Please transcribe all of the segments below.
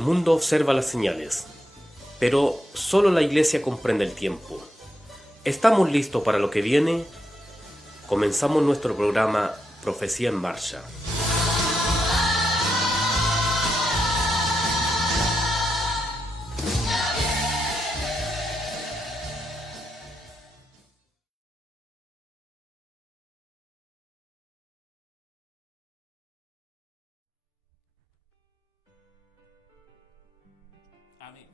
mundo observa las señales, pero solo la Iglesia comprende el tiempo. ¿Estamos listos para lo que viene? Comenzamos nuestro programa Profecía en Marcha. Amén.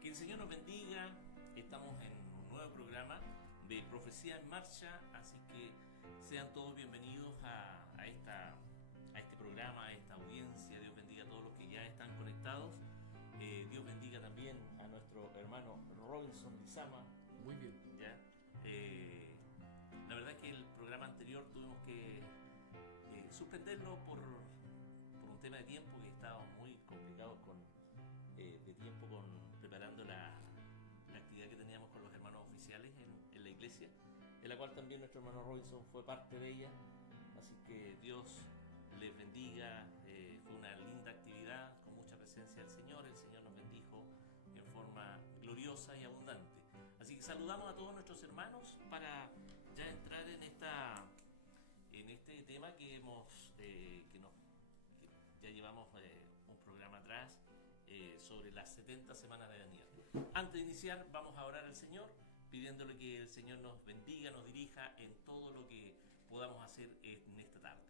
Que el Señor nos bendiga. Estamos en un nuevo programa de Profecía en Marcha, así que sean todos bienvenidos a este programa, a esta audiencia. Dios bendiga a todos los que ya están conectados. Dios bendiga también a nuestro hermano Robinson Lizama. Muy bien. ¿Ya? La verdad es que el programa anterior tuvimos que suspenderlo por un tema de tiempo, que estábamos muy complicados de tiempo preparando la actividad que teníamos con los hermanos oficiales en la iglesia, en la cual también nuestro hermano Robinson fue parte de ella. Así que Dios les bendiga. Fue una linda actividad con mucha presencia del Señor. El Señor nos bendijo en forma gloriosa y abundante. Así que saludamos a todos nuestros hermanos para ya entrar en este tema que ya llevamos un programa atrás, sobre las 70 semanas de Daniel. Antes de iniciar, vamos a orar al Señor, pidiéndole que el Señor nos bendiga, nos dirija en todo lo que podamos hacer en esta tarde.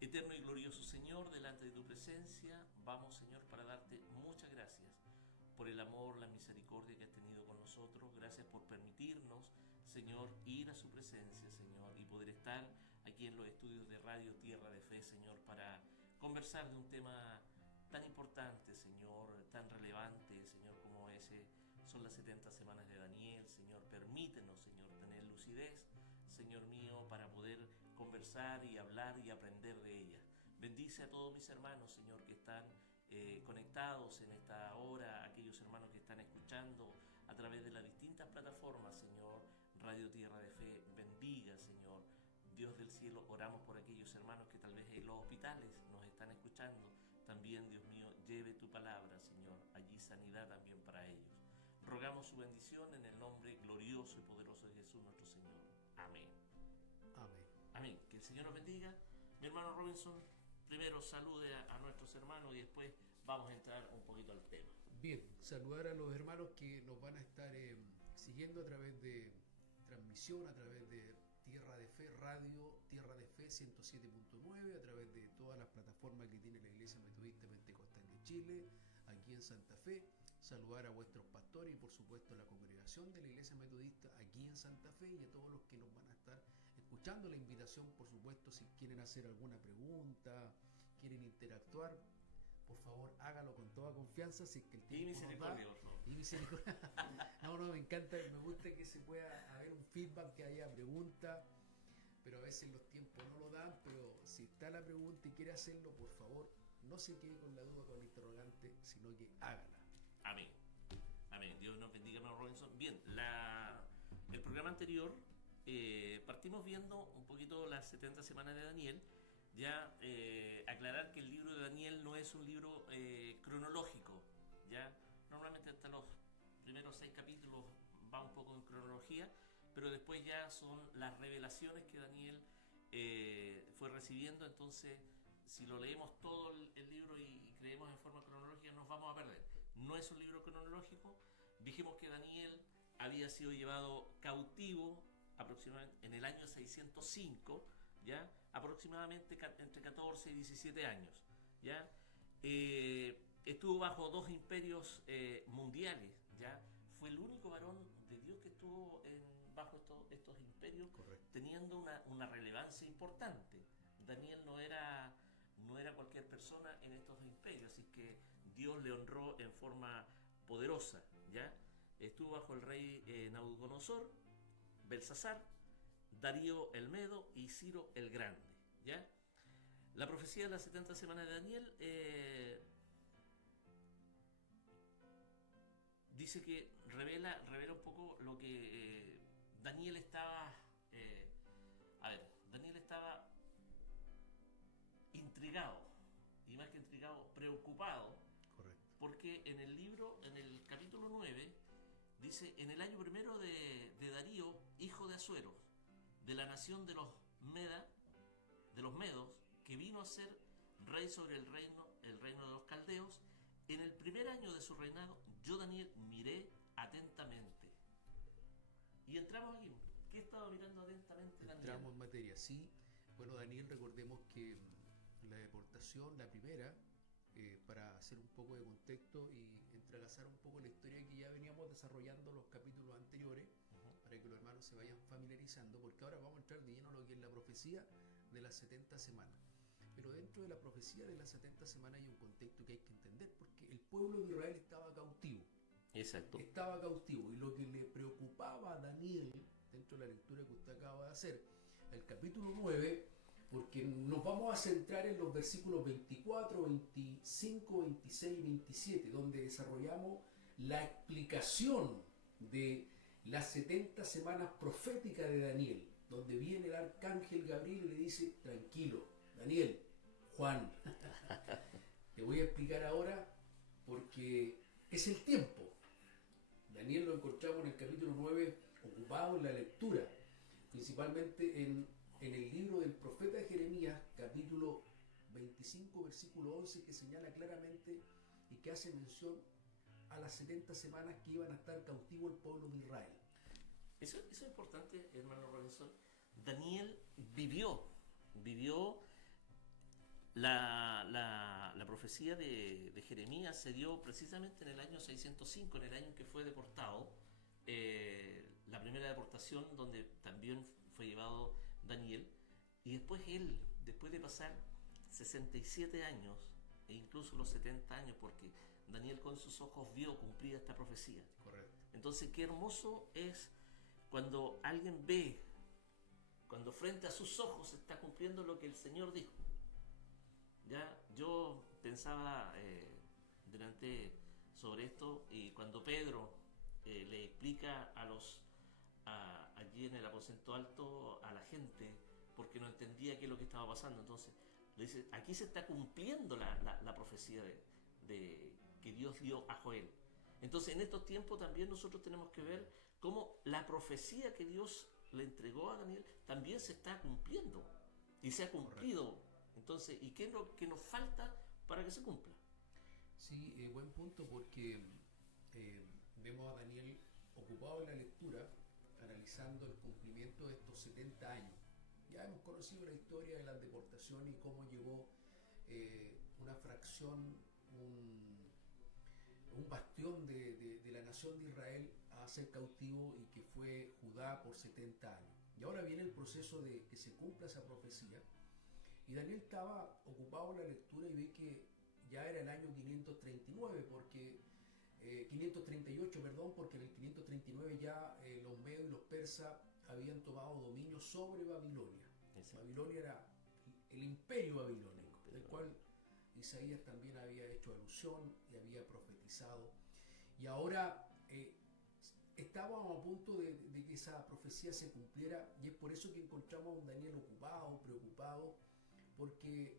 Eterno y glorioso Señor, delante de tu presencia, vamos, Señor, para darte muchas gracias por el amor, la misericordia que has tenido con nosotros. Gracias por permitirnos, Señor, ir a su presencia, Señor, y poder estar aquí en los estudios de Radio Tierra de Fe, Señor, para conversar de un tema tan importante, Señor, tan relevante, Señor, como ese son las 70 semanas de Daniel. Señor, permítenos, Señor, tener lucidez, Señor mío, para poder conversar y hablar y aprender de ella. Bendice a todos mis hermanos, Señor, que están conectados en esta hora, aquellos hermanos que están escuchando a través de las distintas plataformas, Señor. Radio Tierra de Fe, bendiga, Señor. Dios del cielo, oramos por aquellos hermanos que tal vez en los hospitales nos están escuchando. También, Dios mío, lleve tu palabra, Señor, allí sanidad también para ellos. Rogamos su bendición en el nombre glorioso y poderoso de Jesús nuestro Señor. Amén. Amén. Amén. Que el Señor nos bendiga. Mi hermano Robinson, primero salude a nuestros hermanos y después vamos a entrar un poquito al tema. Bien, saludar a los hermanos que nos van a estar siguiendo a través de transmisión, a través de Tierra de Fe, Radio Tierra de Fe 107.9, a través de todas las plataformas que tiene la Iglesia Metodista Pentecostal de Chile, aquí en Santa Fe. Saludar a vuestros pastores y por supuesto a la congregación de la Iglesia Metodista aquí en Santa Fe, y a todos los que nos van a estar escuchando. La invitación, por supuesto, si quieren hacer alguna pregunta, quieren interactuar, por favor hágalo con toda confianza, si es que el tiempo nos da. Y misericordia. No, me encanta, me gusta que se pueda haber un feedback, que haya pregunta, pero a veces los tiempos no lo dan. Pero si está la pregunta y quiere hacerlo, por favor, no se quede con la duda, con el interrogante, sino que hágala. Amén. Amén. Dios nos bendiga, hermano Robinson. Bien, el programa anterior partimos viendo un poquito las 70 semanas de Daniel. Ya aclarar que el libro de Daniel no es un libro cronológico. Ya normalmente hasta los primeros 6 capítulos va un poco en cronología, pero después ya son las revelaciones que Daniel fue recibiendo. Entonces, si lo leemos todo el libro y creemos en forma cronológica, nos vamos a perder. No es un libro cronológico. Dijimos que Daniel había sido llevado cautivo aproximadamente en el año 605, ¿ya? Aproximadamente entre 14 y 17 años, ¿ya? Estuvo bajo 2 imperios mundiales, ¿ya? Fue el único varón de Dios que estuvo bajo estos imperios. Correcto. Teniendo una relevancia importante. Daniel no era cualquier persona en estos imperios, así que Dios le honró en forma poderosa, ¿ya? Estuvo bajo el rey Nabucodonosor, Belsasar, Darío el Medo y Ciro el Grande, ¿ya? La profecía de las 70 semanas de Daniel dice que revela un poco lo que Daniel estaba intrigado, y más que intrigado, preocupado. Correcto. porque en el libro, en el capítulo 9, dice, en el año primero de Darío, hijo de Asuero, de la nación de los medos, que vino a ser rey sobre el reino de los caldeos, en el primer año de su reinado, yo Daniel miré atentamente. Y entramos aquí. ¿Qué estaba mirando atentamente Daniel? Entramos en materia, sí. Bueno, Daniel, recordemos que la deportación, la primera, para hacer un poco de contexto y entrelazar un poco la historia que ya veníamos desarrollando los capítulos anteriores, para que los hermanos se vayan familiarizando, porque ahora vamos a entrar de lleno a lo que es la profecía de las 70 semanas. Pero dentro de la profecía de las 70 semanas hay un contexto que hay que entender, porque el pueblo de Israel estaba cautivo. Exacto. Estaba cautivo, y lo que le preocupaba a Daniel, dentro de la lectura que usted acaba de hacer, el capítulo 9, porque nos vamos a centrar en los versículos 24, 25, 26 y 27, donde desarrollamos la explicación de las 70 semanas proféticas de Daniel, donde viene el arcángel Gabriel y le dice, tranquilo, Daniel, Juan, te voy a explicar ahora porque es el tiempo. Daniel lo encontramos en el capítulo 9 ocupado en la lectura, principalmente en el libro del profeta Jeremías, capítulo 25, versículo 11, que señala claramente y que hace mención a las 70 semanas que iban a estar cautivo el pueblo de Israel. Eso es importante, hermano Robinson. Daniel vivió la profecía de Jeremías, se dio precisamente en el año 605, en el año en que fue deportado, la primera deportación donde también fue llevado Daniel, y después después de pasar 67 años e incluso los 70 años, porque Daniel con sus ojos vio cumplida esta profecía. Correcto. Entonces, qué hermoso es cuando alguien ve, cuando frente a sus ojos se está cumpliendo lo que el Señor dijo. Ya, yo pensaba delante sobre esto, y cuando Pedro le explica allí en el aposento alto a la gente, porque no entendía qué es lo que estaba pasando, entonces le dice, aquí se está cumpliendo la profecía de que Dios dio a Joel. Entonces, en estos tiempos también nosotros tenemos que ver cómo la profecía que Dios le entregó a Daniel también se está cumpliendo y se ha cumplido. Correcto. Entonces, ¿y qué es lo que nos falta para que se cumpla? Sí, buen punto, porque vemos a Daniel ocupado en la lectura, analizando el cumplimiento de estos 70 años. Ya hemos conocido la historia de la deportación y cómo llegó una fracción, un bastión de la nación de Israel a ser cautivo, y que fue Judá por 70 años. Y ahora viene el proceso de que se cumpla esa profecía, y Daniel estaba ocupado en la lectura y ve que ya era el año 539, 538, porque en el 539 ya los medos y los persas habían tomado dominio sobre Babilonia. Sí. Babilonia era el imperio babilónico, del cual Isaías también había hecho alusión y había profetizado. Y ahora estábamos a punto de que esa profecía se cumpliera, y es por eso que encontramos a un Daniel ocupado, preocupado, porque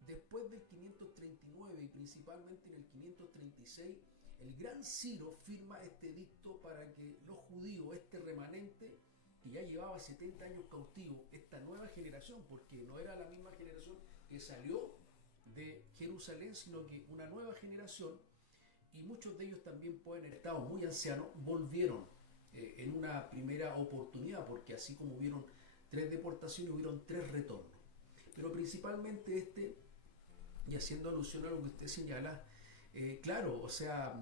después del 539 y principalmente en el 536, el gran Ciro firma este edicto para que los judíos, este remanente que ya llevaba 70 años cautivo, esta nueva generación, porque no era la misma generación que salió de Jerusalén, sino que una nueva generación, y muchos de ellos también pueden haber estado muy ancianos, volvieron en una primera oportunidad, porque así como hubieron 3 deportaciones, hubieron 3 retornos. Pero principalmente y haciendo alusión a lo que usted señala, claro, o sea,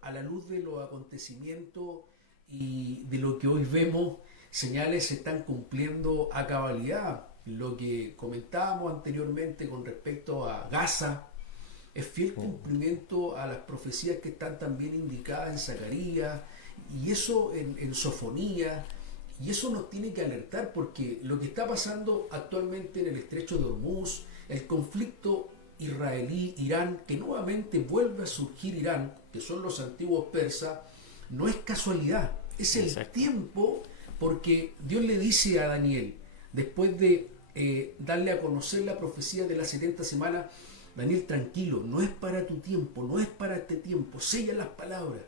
a la luz de los acontecimientos y de lo que hoy vemos, señales se están cumpliendo a cabalidad. Lo que comentábamos anteriormente con respecto a Gaza es fiel cumplimiento a las profecías que están también indicadas en Zacarías, y eso en Sofonías, y eso nos tiene que alertar, porque lo que está pasando actualmente en el estrecho de Hormuz, el conflicto israelí-Irán, que nuevamente vuelve a surgir Irán, que son los antiguos persas, no es casualidad, es el tiempo, porque Dios le dice a Daniel, después de darle a conocer la profecía de las 70 semanas, Daniel, tranquilo, no es para tu tiempo, no es para este tiempo, sella las palabras.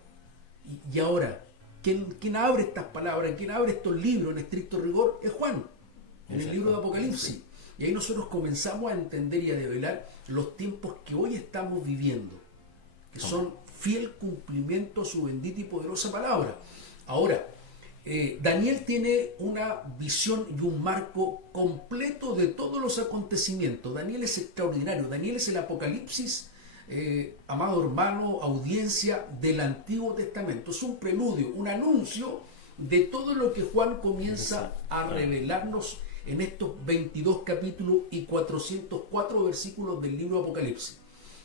Y ahora, ¿quién abre estas palabras? ¿Quién abre estos libros en estricto rigor? Es Juan, en el libro de Apocalipsis. Y ahí nosotros comenzamos a entender y a develar los tiempos que hoy estamos viviendo, que son fiel cumplimiento a su bendita y poderosa palabra. Ahora, Daniel tiene una visión y un marco completo de todos los acontecimientos. Daniel es extraordinario. Daniel es el Apocalipsis, amado hermano, audiencia del Antiguo Testamento. Es un preludio, un anuncio de todo lo que Juan comienza a revelarnos en estos 22 capítulos y 404 versículos del libro de Apocalipsis.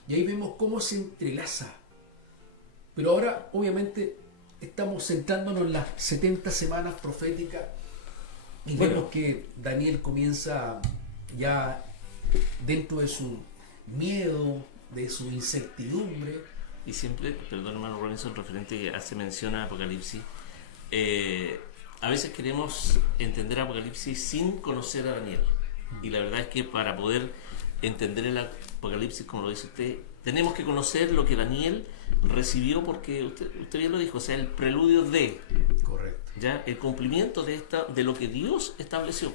Y ahí vemos cómo se entrelaza. Pero ahora, obviamente, estamos centrándonos en las 70 semanas proféticas y vemos que Daniel comienza ya dentro de su miedo, de su incertidumbre. Y siempre, perdón hermano Robinson, referente que hace mención a Apocalipsis, a veces queremos entender Apocalipsis sin conocer a Daniel. Y la verdad es que para poder entender el Apocalipsis, como lo dice usted, tenemos que conocer lo que Daniel recibió, porque usted bien lo dijo, o sea, el preludio de... Correcto. Ya, el cumplimiento de lo que Dios estableció.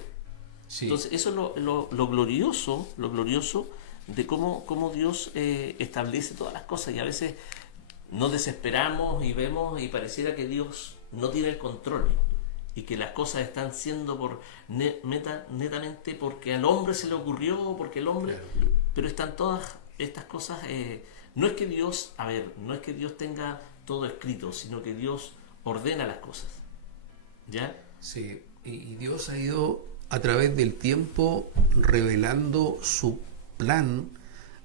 Sí. Entonces, eso es lo glorioso de cómo Dios establece todas las cosas. Y a veces nos desesperamos y vemos y pareciera que Dios no tiene el control y que las cosas están siendo netamente porque al hombre se le ocurrió, porque el hombre... Claro. Pero están todas estas cosas... no es que Dios tenga todo escrito, sino que Dios ordena las cosas. ¿Ya? Sí, y Dios ha ido a través del tiempo revelando su plan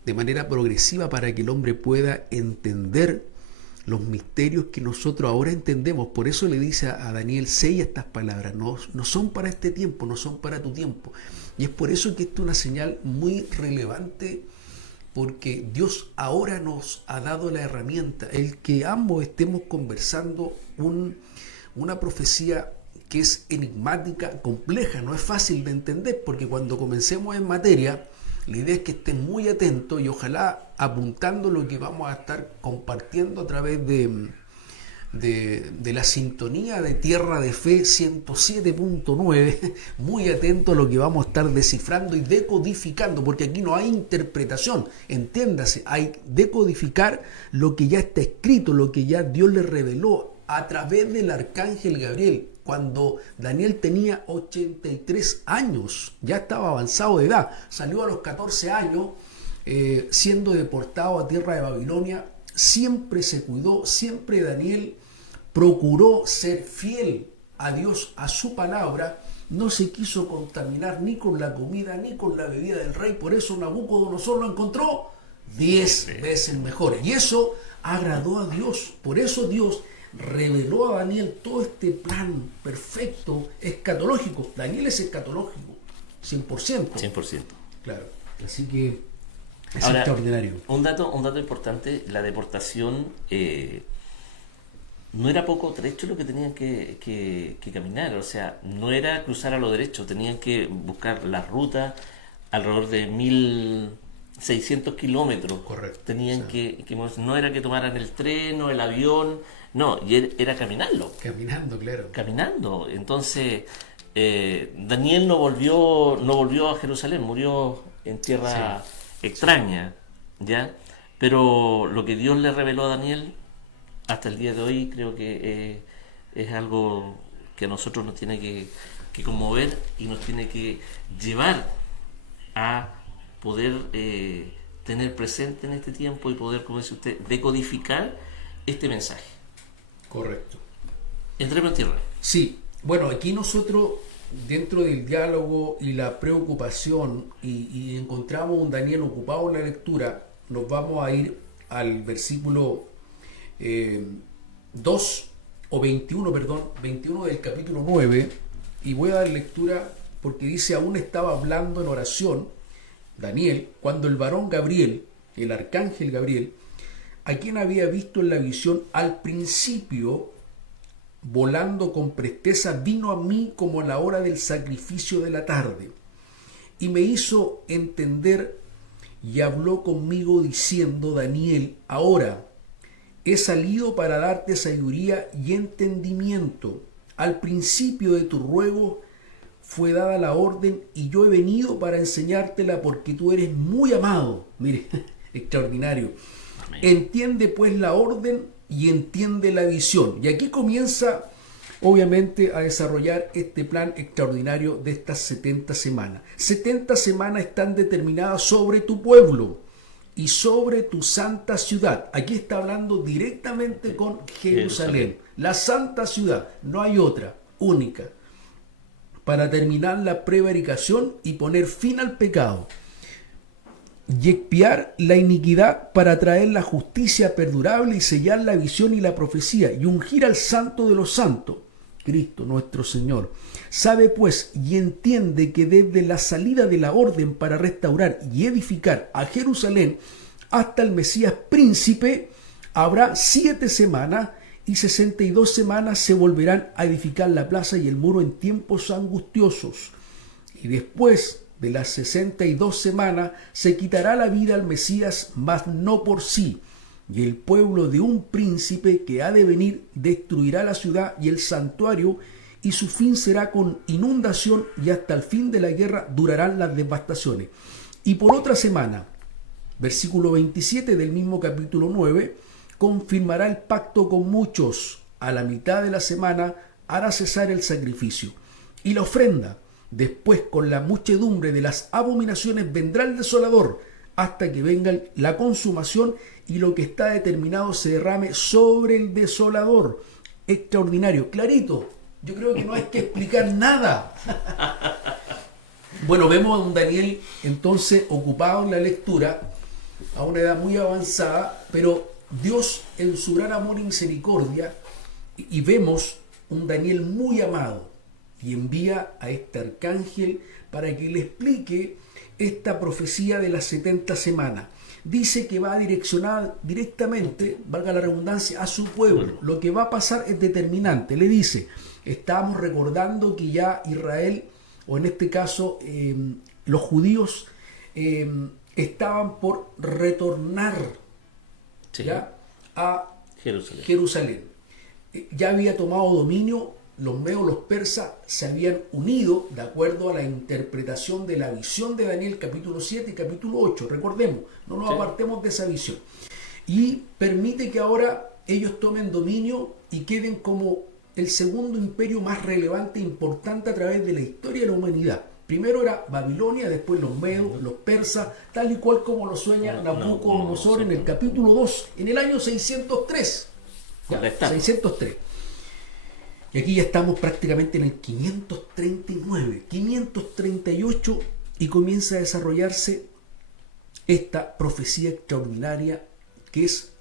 de manera progresiva para que el hombre pueda entender los misterios que nosotros ahora entendemos. Por eso le dice a Daniel, sella estas palabras, no son para este tiempo, no son para tu tiempo. Y es por eso que esto es una señal muy relevante, porque Dios ahora nos ha dado la herramienta, el que ambos estemos conversando una profecía que es enigmática, compleja, no es fácil de entender, porque cuando comencemos en materia, la idea es que estén muy atentos y ojalá apuntando lo que vamos a estar compartiendo a través de la sintonía de Tierra de Fe 107.9, muy atento a lo que vamos a estar descifrando y decodificando, porque aquí no hay interpretación, entiéndase, hay decodificar lo que ya está escrito, lo que ya Dios le reveló a través del arcángel Gabriel. Cuando Daniel tenía 83 años, ya estaba avanzado de edad, salió a los 14 años, siendo deportado a tierra de Babilonia, siempre se cuidó, siempre Daniel procuró ser fiel a Dios, a su palabra, no se quiso contaminar ni con la comida ni con la bebida del rey, por eso Nabucodonosor lo encontró 10 veces mejor, y eso agradó a Dios, por eso Dios reveló a Daniel todo este plan perfecto, escatológico. Daniel es escatológico, 100%. 100%. Claro, así que es Ahora, extraordinario. Un dato importante, la deportación no era poco trecho lo que tenían que caminar, o sea, no era cruzar a lo derecho, tenían que buscar la ruta alrededor de 1.600 kilómetros. Correcto. Tenían que no era que tomaran el tren o el avión, no, y era caminarlo. Caminando, claro. Caminando. Entonces, Daniel no volvió a Jerusalén, murió en tierra extraña, ¿ya? Pero lo que Dios le reveló a Daniel hasta el día de hoy creo que es algo que a nosotros nos tiene que conmover y nos tiene que llevar a poder tener presente en este tiempo y poder, como dice usted, decodificar este mensaje. Correcto. Entremos en tierra. Sí, bueno, aquí nosotros, dentro del diálogo y la preocupación, y encontramos un Daniel ocupado en la lectura, nos vamos a ir al versículo 21 del capítulo 9, y voy a dar lectura porque dice, aún estaba hablando en oración, Daniel, cuando el varón Gabriel, el arcángel Gabriel, a quien había visto en la visión al principio, volando con presteza, vino a mí como a la hora del sacrificio de la tarde, y me hizo entender y habló conmigo diciendo: Daniel, ahora he salido para darte sabiduría y entendimiento. Al principio de tu ruego fue dada la orden y yo he venido para enseñártela porque tú eres muy amado. Mire, extraordinario. Amén. Entiende pues la orden y entiende la visión. Y aquí comienza obviamente a desarrollar este plan extraordinario de estas 70 semanas. 70 semanas están determinadas sobre tu pueblo y sobre tu santa ciudad. Aquí está hablando directamente con Jerusalén. La santa ciudad, no hay otra, única, para terminar la prevaricación y poner fin al pecado, y expiar la iniquidad para traer la justicia perdurable y sellar la visión y la profecía, y ungir al santo de los santos, Cristo nuestro Señor. Sabe pues y entiende que desde la salida de la orden para restaurar y edificar a Jerusalén hasta el Mesías príncipe habrá 7 semanas, y 62 semanas se volverán a edificar la plaza y el muro en tiempos angustiosos. Y después de las 62 semanas se quitará la vida al Mesías, mas no por sí. Y el pueblo de un príncipe que ha de venir destruirá la ciudad y el santuario, y su fin será con inundación, y hasta el fin de la guerra durarán las devastaciones. Y por otra semana, versículo 27 del mismo capítulo 9, confirmará el pacto con muchos. A la mitad de la semana hará cesar el sacrificio y la ofrenda. Después, con la muchedumbre de las abominaciones, vendrá el desolador, hasta que venga la consumación y lo que está determinado se derrame sobre el desolador. Extraordinario, clarito. Yo creo que no hay que explicar nada. Bueno, vemos a un Daniel entonces ocupado en la lectura a una edad muy avanzada, pero Dios en su gran amor y misericordia, y vemos un Daniel muy amado, y envía a este arcángel para que le explique esta profecía de las 70 semanas. Dice que va a direccionar directamente, valga la redundancia, a su pueblo. Lo que va a pasar es determinante. Le dice, estamos recordando que ya Israel, o en este caso los judíos, estaban por retornar, sí, ¿ya?, a Jerusalén. Ya había tomado dominio, los medos, los persas se habían unido de acuerdo a la interpretación de la visión de Daniel capítulo 7 y capítulo 8. Recordemos, no nos apartemos de esa visión. Y permite que ahora ellos tomen dominio y queden como el segundo imperio más relevante e importante a través de la historia de la humanidad. Primero era Babilonia, después los medos, los persas, tal y cual como lo sueña Nabucodonosor en el capítulo 2, en el año 603. Ya, 603. Y aquí ya estamos prácticamente en el 539, 538, y comienza a desarrollarse esta profecía extraordinaria, que es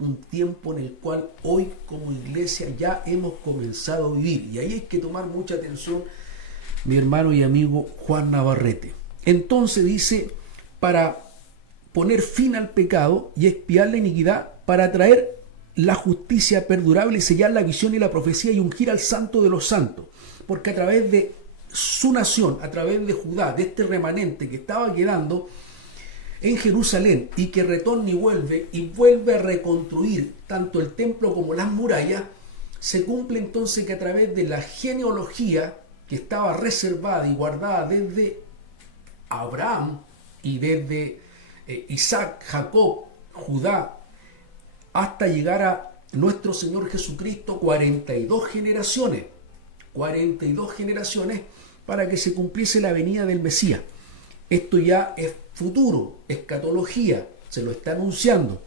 un tiempo en el cual hoy como iglesia ya hemos comenzado a vivir. Y ahí hay que tomar mucha atención, mi hermano y amigo Juan Navarrete. Entonces dice, para poner fin al pecado y expiar la iniquidad, para traer la justicia perdurable y sellar la visión y la profecía y ungir al santo de los santos. Porque a través de su nación, a través de Judá, de este remanente que estaba quedando en Jerusalén y que retorna y vuelve a reconstruir tanto el templo como las murallas, se cumple entonces que a través de la genealogía que estaba reservada y guardada desde Abraham y desde Isaac, Jacob, Judá, hasta llegar a nuestro Señor Jesucristo, 42 generaciones para que se cumpliese la venida del Mesías. Esto ya es futuro, escatología, se lo está anunciando,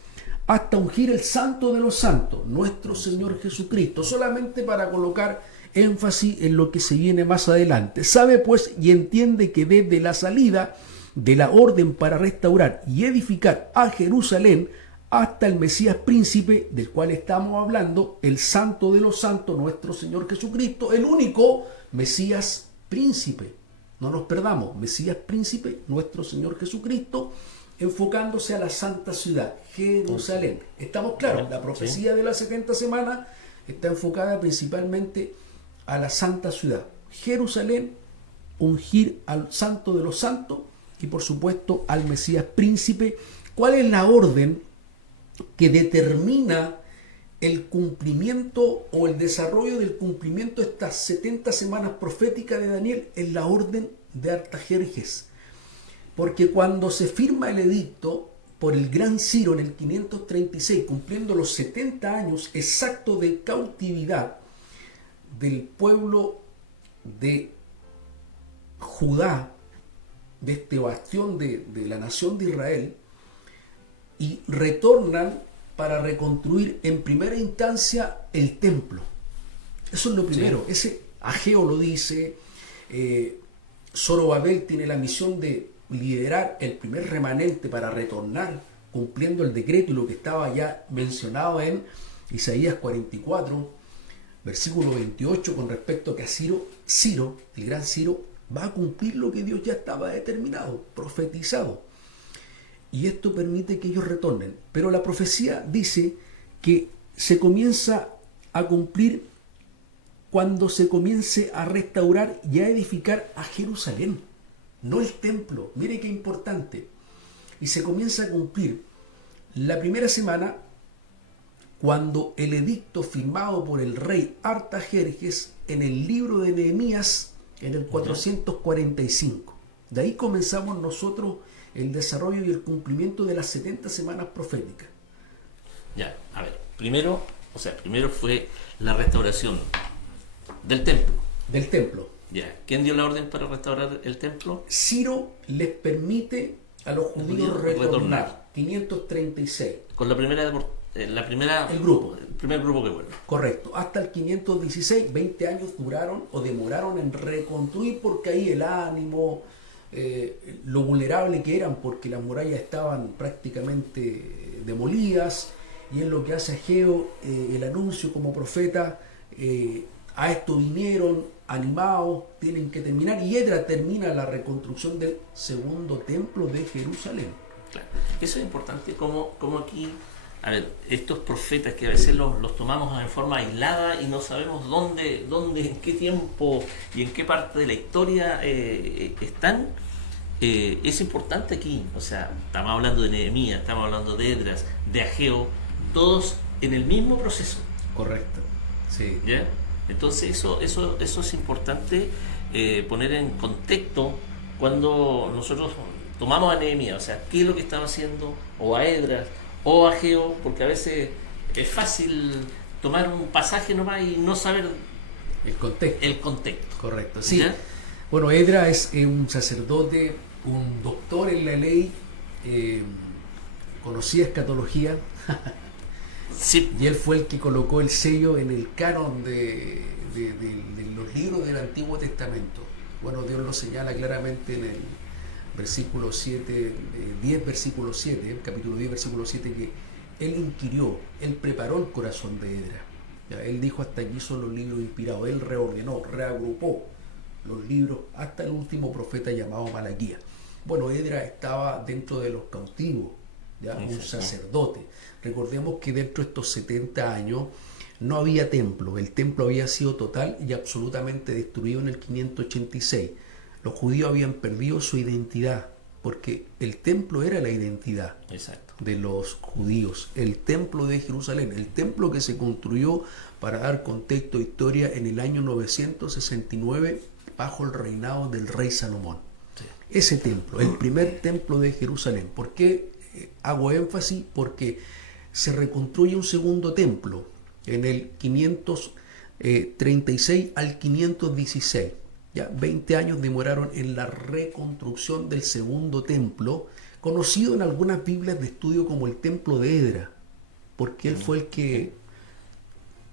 hasta ungir el santo de los santos, nuestro Señor Jesucristo, solamente para colocar énfasis en lo que se viene más adelante. Sabe pues y entiende que desde la salida de la orden para restaurar y edificar a Jerusalén hasta el Mesías príncipe, del cual estamos hablando, el santo de los santos, nuestro Señor Jesucristo, el único Mesías príncipe. No nos perdamos, Mesías príncipe, nuestro Señor Jesucristo, enfocándose a la santa ciudad, Jerusalén. ¿Estamos claros? La profecía de las 70 semanas está enfocada principalmente a la santa ciudad, Jerusalén, ungir al santo de los santos y por supuesto al Mesías príncipe. ¿Cuál es la orden que determina el cumplimiento o el desarrollo del cumplimiento de estas 70 semanas proféticas de Daniel? Es la orden de Artajerjes. Porque cuando se firma el edicto por el gran Ciro en el 536, cumpliendo los 70 años exactos de cautividad del pueblo de Judá, de este bastión de la nación de Israel, y retornan para reconstruir en primera instancia el templo. Eso es lo primero. Sí. Ese Ageo lo dice, Zorobabel tiene la misión de liderar el primer remanente para retornar, cumpliendo el decreto y lo que estaba ya mencionado en Isaías 44, versículo 28, con respecto a que Ciro, el gran Ciro, va a cumplir lo que Dios ya estaba determinado, profetizado. Y esto permite que ellos retornen. Pero la profecía dice que se comienza a cumplir cuando se comience a restaurar y a edificar a Jerusalén, no el templo. Mire qué importante. Y se comienza a cumplir la primera semana cuando el edicto firmado por el rey Artajerjes en el libro de Nehemías en el 445. De ahí comenzamos nosotros el desarrollo y el cumplimiento de las 70 semanas proféticas. Ya, a ver, primero fue la restauración del templo. Del templo. Ya, ¿quién dio la orden para restaurar el templo? Ciro les permite a los judíos retornar. 536. Con el primer grupo que vuelve. Correcto. Hasta el 516, 20 años demoraron en reconstruir, porque ahí el ánimo, lo vulnerable que eran, porque las murallas estaban prácticamente demolidas, y en lo que hace Ageo, el anuncio como profeta, a esto vinieron animados, tienen que terminar, y Edra termina la reconstrucción del segundo templo de Jerusalén. Claro. Eso es importante, como aquí, a ver, estos profetas que a veces los tomamos en forma aislada y no sabemos dónde, en qué tiempo y en qué parte de la historia están, es importante aquí. O sea, estamos hablando de Nehemías, estamos hablando de Edras, de Ageo, todos en el mismo proceso. Correcto, sí. ¿Ya? Entonces eso es importante poner en contexto cuando nosotros tomamos a Nehemías, o sea, qué es lo que estaba haciendo, o a Edras, o a Ageo, porque a veces es fácil tomar un pasaje nomás y no saber el contexto. Correcto, sí. ¿Ya? Bueno, Edras es un sacerdote, un doctor en la ley, conocía escatología. Sí. Y él fue el que colocó el sello en el canon de los libros del Antiguo Testamento. Bueno, Dios lo señala claramente en el versículo 7, 10 versículo 7, capítulo 10 versículo 7, que él inquirió, él preparó el corazón de Edras. Ya, él dijo: hasta aquí son los libros inspirados. Él reordenó, reagrupó los libros hasta el último profeta llamado Malaquías. Bueno, Edras estaba dentro de los cautivos, ¿ya? Un sacerdote. Recordemos que dentro de estos 70 años no había templo. El templo había sido total y absolutamente destruido en el 586. Los judíos habían perdido su identidad, porque el templo era la identidad. Exacto. De los judíos. El templo de Jerusalén, el templo que se construyó, para dar contexto e historia, en el año 969 bajo el reinado del rey Salomón. Sí. Ese templo, el primer templo de Jerusalén. ¿Por qué hago énfasis? Porque se reconstruye un segundo templo en el 536 al 516. Ya 20 años demoraron en la reconstrucción del segundo templo, conocido en algunas Biblias de estudio como el templo de Edra, porque él fue el que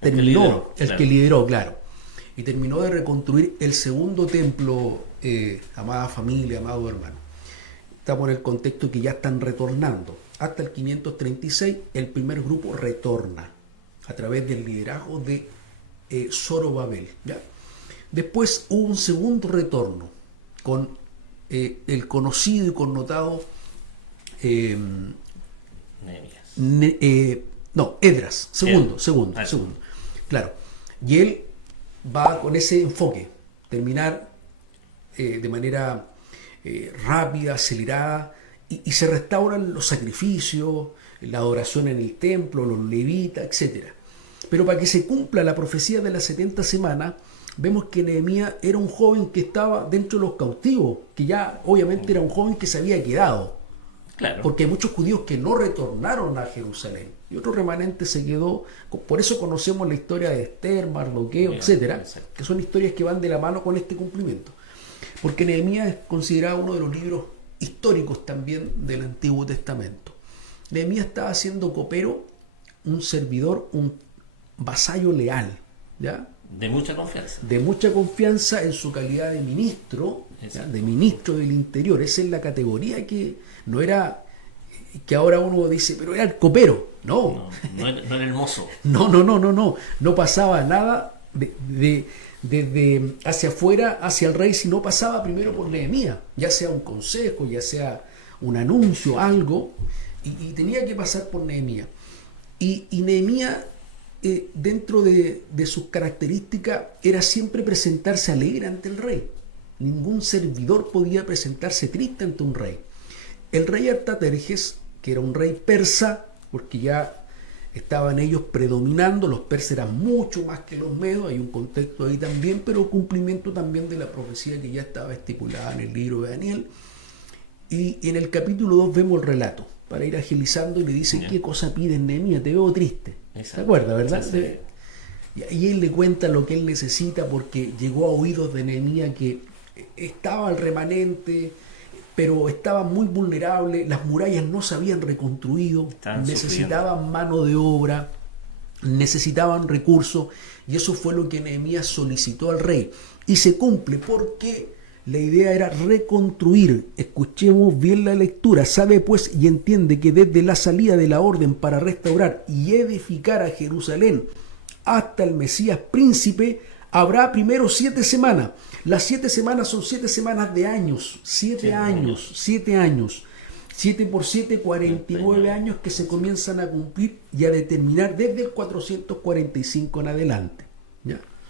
terminó, el que lideró, claro, y terminó de reconstruir el segundo templo. Amada familia, amado hermano, estamos en el contexto que ya están retornando. Hasta el 536 el primer grupo retorna a través del liderazgo de Zorobabel, ¿ya? Después hubo un segundo retorno con el conocido y connotado Edras, segundo. Claro. Y él va con ese enfoque, terminar de manera rápida, acelerada, y se restauran los sacrificios, la adoración en el templo, los levitas, etc. Pero para que se cumpla la profecía de las 70 semanas, vemos que Nehemías era un joven que estaba dentro de los cautivos, que ya obviamente era un joven que se había quedado. Claro. Porque hay muchos judíos que no retornaron a Jerusalén y otro remanente se quedó. Por eso conocemos la historia de Esther, Mardoqueo, etcétera, que son historias que van de la mano con este cumplimiento. Porque Nehemías es considerado uno de los libros históricos también del Antiguo Testamento. Nehemías estaba siendo copero, un servidor, un vasallo leal, ¿ya? De mucha confianza. De mucha confianza en su calidad de ministro, de ministro del Interior. Esa es la categoría que no era, que ahora uno dice, pero era el copero. No. No era el mozo. No pasaba nada desde hacia afuera, hacia el rey, si no pasaba primero por Nehemías, ya sea un consejo, ya sea un anuncio, algo, y tenía que pasar por Nehemías. Y Nehemías, dentro de sus características, era siempre presentarse alegre ante el rey. Ningún servidor podía presentarse triste ante un rey. El rey Artajerjes, que era un rey persa, porque ya estaban ellos predominando, los persas eran mucho más que los medos, hay un contexto ahí también, pero cumplimiento también de la profecía que ya estaba estipulada en el libro de Daniel. Y en el capítulo 2 vemos el relato, para ir agilizando, y le dice, ¿qué cosa pides, Nehemías? Te veo triste. ¿Te acuerdas, verdad? Sí. Y él le cuenta lo que él necesita, porque llegó a oídos de Nehemías que estaba el remanente, pero estaba muy vulnerable, las murallas no se habían reconstruido, necesitaban mano de obra, necesitaban recursos, y eso fue lo que Nehemías solicitó al rey. Y se cumple porque la idea era reconstruir. Escuchemos bien la lectura. Sabe pues y entiende que desde la salida de la orden para restaurar y edificar a Jerusalén hasta el Mesías príncipe, habrá primero 7 semanas. Las 7 semanas son 7 semanas de años. 7 años. 7 por 7, 49 años que se comienzan a cumplir y a determinar desde el 445 en adelante.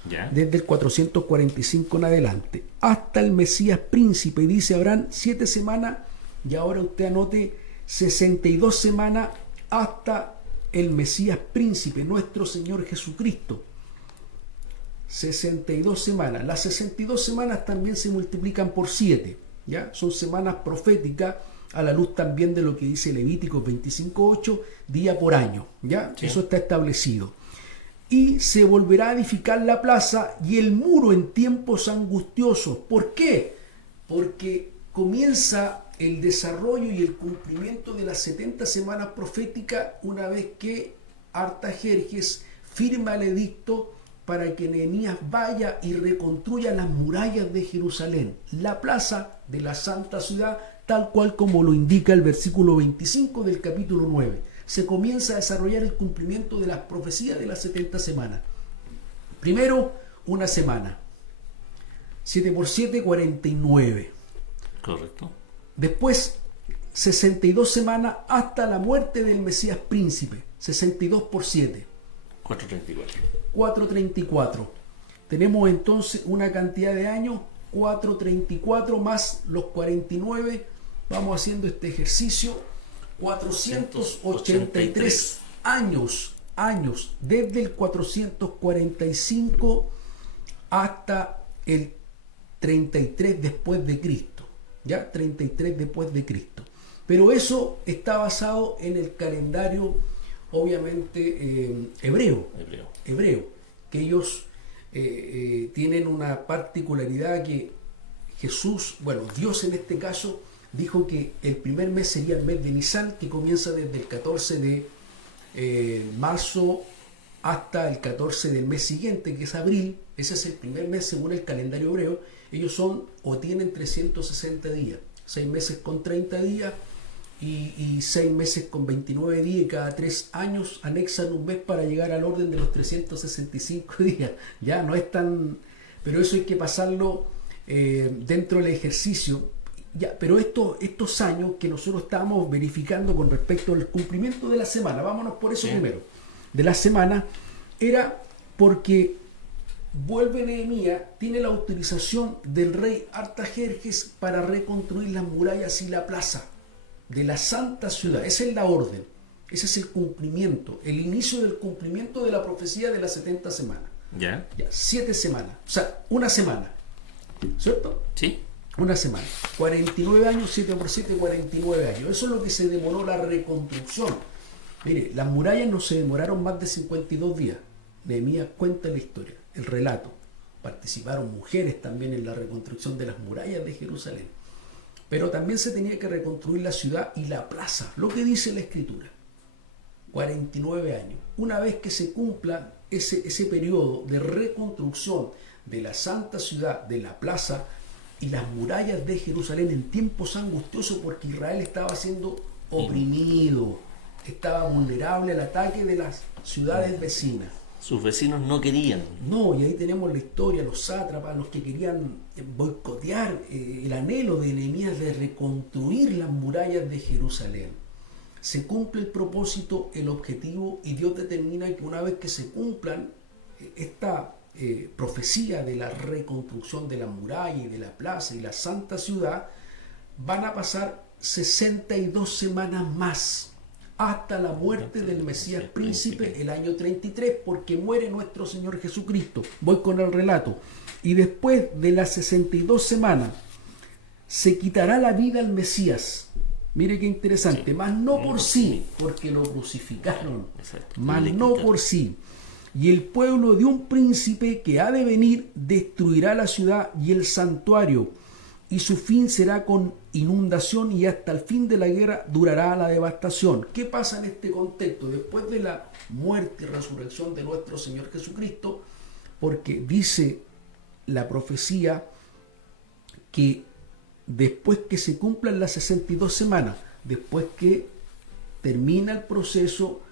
¿Ya? Desde el 445 en adelante hasta el Mesías príncipe, dice, habrán 7 semanas, y ahora usted anote 62 semanas hasta el Mesías príncipe, nuestro Señor Jesucristo. 62 semanas. Las 62 semanas también se multiplican por 7, ¿ya? Son semanas proféticas a la luz también de lo que dice Levítico 25:8, día por año, ¿ya? Sí. Eso está establecido. Y se volverá a edificar la plaza y el muro en tiempos angustiosos. ¿Por qué? Porque comienza el desarrollo y el cumplimiento de las 70 semanas proféticas una vez que Artajerjes firma el edicto para que Nehemías vaya y reconstruya las murallas de Jerusalén, la plaza de la santa ciudad, tal cual como lo indica el versículo 25 del capítulo 9. Se comienza a desarrollar el cumplimiento de las profecías de las 70 semanas. Primero, una semana. 7 por 7, 49. Correcto. Después, 62 semanas hasta la muerte del Mesías príncipe. 62 por 7. 434. 434. Tenemos entonces una cantidad de años, 434 más los 49. Vamos haciendo este ejercicio. 483 años, desde el 445 hasta el 33 después de Cristo, ¿ya? 33 después de Cristo. Pero eso está basado en el calendario, obviamente, hebreo, que ellos tienen una particularidad que Jesús, Dios en este caso, dijo que el primer mes sería el mes de Nisan, que comienza desde el 14 de marzo hasta el 14 del mes siguiente, que es abril. Ese es el primer mes según el calendario hebreo. Ellos son o tienen 360 días, 6 meses con 30 días y 6 meses con 29 días, y cada 3 años anexan un mes para llegar al orden de los 365 días. Ya no es tan... Pero eso hay que pasarlo dentro del ejercicio. Ya, pero estos años que nosotros estábamos verificando con respecto al cumplimiento de la semana, vámonos por eso primero, de la semana, era porque vuelve Nehemías, tiene la autorización del rey Artajerjes para reconstruir las murallas y la plaza de la santa ciudad. Esa es la orden, ese es el cumplimiento, el inicio del cumplimiento de la profecía de las 70 semanas. ¿Ya? Ya, 7 semanas, o sea, una semana, ¿cierto? Sí. Una semana. 49 años, 7 por 7, 49 años. Eso es lo que se demoró la reconstrucción. Mire, las murallas no se demoraron más de 52 días. Nehemías cuenta la historia, el relato. Participaron mujeres también en la reconstrucción de las murallas de Jerusalén. Pero también se tenía que reconstruir la ciudad y la plaza, lo que dice la Escritura. 49 años. Una vez que se cumpla ese periodo de reconstrucción de la santa ciudad, de la plaza y las murallas de Jerusalén en tiempos angustiosos, porque Israel estaba siendo oprimido, estaba vulnerable al ataque de las ciudades vecinas. Sus vecinos no querían. No, y ahí tenemos la historia, los sátrapas, los que querían boicotear el anhelo de Nehemías de reconstruir las murallas de Jerusalén. Se cumple el propósito, el objetivo, y Dios determina que una vez que se cumplan esta profecía de la reconstrucción de la muralla y de la plaza y la santa ciudad, van a pasar 62 semanas más hasta la muerte del Mesías príncipe el año 33, porque muere nuestro Señor Jesucristo. Voy con el relato. Y después de las 62 semanas se quitará la vida al Mesías. Mire qué interesante. Mas no por sí, porque lo crucificaron. Mas no por sí. Y el pueblo de un príncipe que ha de venir destruirá la ciudad y el santuario, y su fin será con inundación, y hasta el fin de la guerra durará la devastación. ¿Qué pasa en este contexto? Después de la muerte y resurrección de nuestro Señor Jesucristo, porque dice la profecía que después que se cumplan las 62 semanas, después que termina el proceso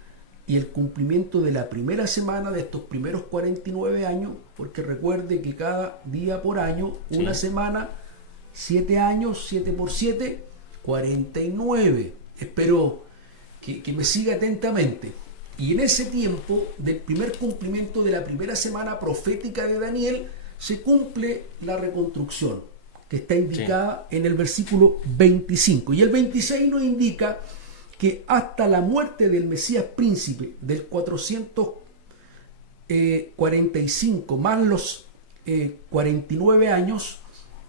y el cumplimiento de la primera semana de estos primeros 49 años, porque recuerde que cada día por año, una semana, 7 años, 7 por 7, 49. Espero que me siga atentamente. Y en ese tiempo del primer cumplimiento de la primera semana profética de Daniel, se cumple la reconstrucción, que está indicada en el versículo 25. Y el 26 nos indica que hasta la muerte del Mesías príncipe del 445 más los 49 años,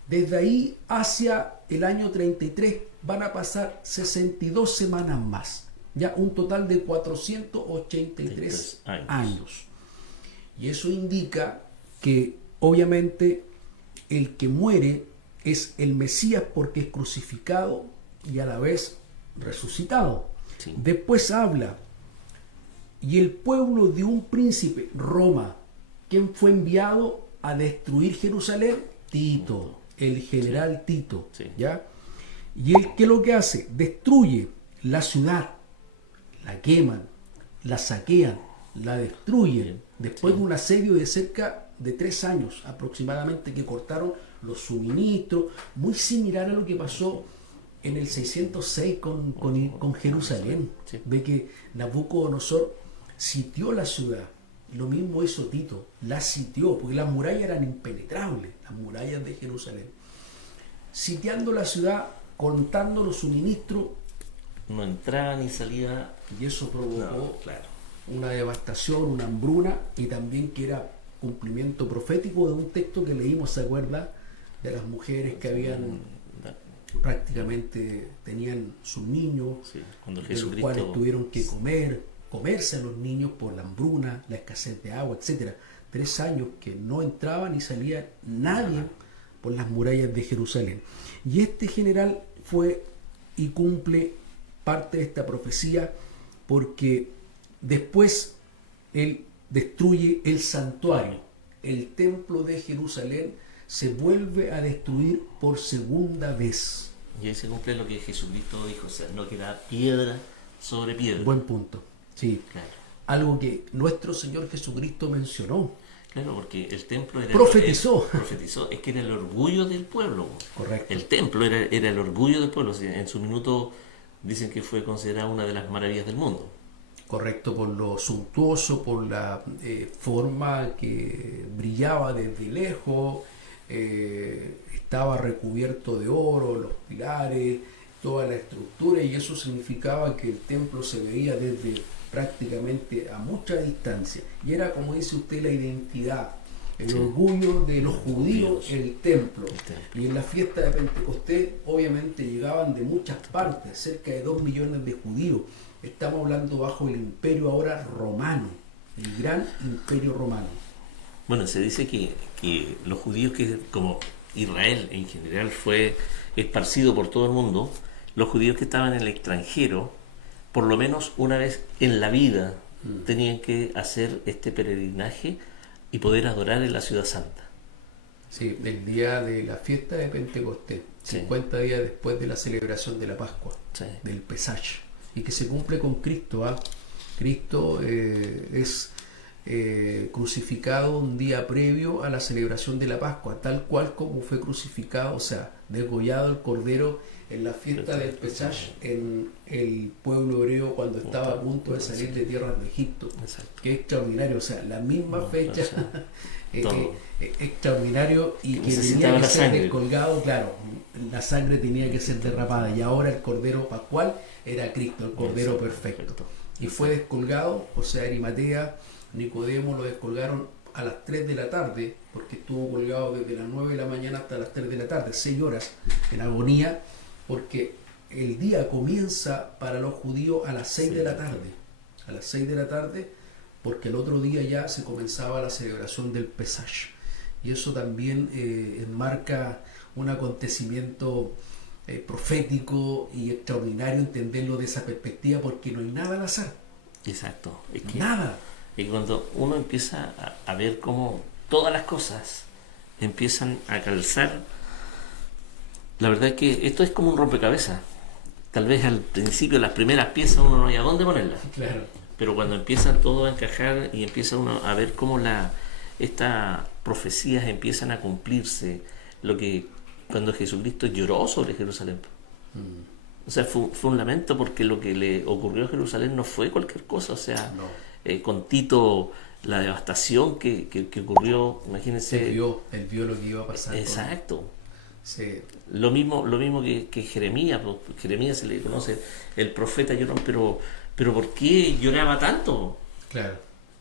desde ahí hacia el año 33 van a pasar 62 semanas más, ya un total de 483 años. Y eso indica que obviamente el que muere es el Mesías, porque es crucificado y a la vez resucitado. Después habla, y el pueblo de un príncipe, Roma, ¿quién fue enviado a destruir Jerusalén? Tito, el general Tito, ¿ya? Y él, ¿qué es lo que hace? Destruye la ciudad, la queman, la saquean, la destruyen, después de un asedio de cerca de 3 años aproximadamente, que cortaron los suministros, muy similar a lo que pasó en el 606 con Jerusalén. Ve que Nabucodonosor sitió la ciudad. Lo mismo hizo Tito, la sitió, porque las murallas eran impenetrables, las murallas de Jerusalén. Sitiando la ciudad, cortando los suministros. No entraba ni salía. Y eso provocó una devastación, una hambruna, y también que era cumplimiento profético de un texto que leímos, ¿se acuerda? De las mujeres que habían prácticamente tenían sus niños, de los cuales tuvieron que comerse a los niños por la hambruna, la escasez de agua, etcétera. 3 años que no entraba ni salía nadie por las murallas de Jerusalén. Y este general fue y cumple parte de esta profecía, porque después él destruye el santuario, el templo de Jerusalén se vuelve a destruir por segunda vez. Y ahí se cumple lo que Jesucristo dijo, o sea, no queda piedra sobre piedra. Buen punto, sí. Claro. Algo que nuestro Señor Jesucristo mencionó. Claro, porque el templo era... Profetizó. Profetizó, es que era el orgullo del pueblo. Correcto. El templo era el orgullo del pueblo. En su minuto dicen que fue considerada una de las maravillas del mundo. Correcto, por lo suntuoso, por la forma que brillaba desde lejos, estaba recubierto de oro, los pilares, toda la estructura, y eso significaba que el templo se veía desde prácticamente a mucha distancia. Y era, como dice usted, la identidad, el orgullo de los judíos, el templo. Y en la fiesta de Pentecostés, obviamente, llegaban de muchas partes, cerca de 2 millones de judíos. Estamos hablando bajo el imperio ahora romano, el gran imperio romano. Bueno, se dice que los judíos, que como Israel en general fue esparcido por todo el mundo, los judíos que estaban en el extranjero, por lo menos una vez en la vida, tenían que hacer este peregrinaje y poder adorar en la ciudad santa. Sí, el día de la fiesta de Pentecostés, 50 días después de la celebración de la Pascua, del Pesach, y que se cumple con Cristo. Cristo es crucificado un día previo a la celebración de la Pascua, tal cual como fue crucificado, o sea, degollado el Cordero en la fiesta del Pesach en el pueblo hebreo cuando estaba a punto de salir de tierras de Egipto. Que es extraordinario, o sea, la misma fecha, extraordinario, y que tenía que ser descolgado, claro, la sangre tenía que ser derramada, y ahora el Cordero Pascual era Cristo, el Cordero perfecto, y fue descolgado, o sea, Arimatea, Nicodemo lo descolgaron a las 3 de la tarde, porque estuvo colgado desde las 9 de la mañana hasta las 3 de la tarde, 6 horas en agonía, porque el día comienza para los judíos a las 6 de la tarde, a las 6 de la tarde, porque el otro día ya se comenzaba la celebración del Pesach, y eso también enmarca un acontecimiento profético y extraordinario, entenderlo de esa perspectiva, porque no hay nada al azar. Exacto. Es que nada. Y cuando uno empieza a ver cómo todas las cosas empiezan a calzar, la verdad es que esto es como un rompecabezas. Tal vez al principio, las primeras piezas, uno no hay a dónde ponerlas. Claro. Pero cuando empieza todo a encajar y empieza uno a ver cómo estas profecías empiezan a cumplirse, lo que cuando Jesucristo lloró sobre Jerusalén. O sea, fue un lamento, porque lo que le ocurrió a Jerusalén no fue cualquier cosa. O sea, con Tito, la devastación que ocurrió, imagínense. Él vio lo que iba a pasar. Exacto. Sí. Lo mismo que Jeremías. Jeremías se le conoce el profeta llorón, pero ¿por qué lloraba tanto? Claro.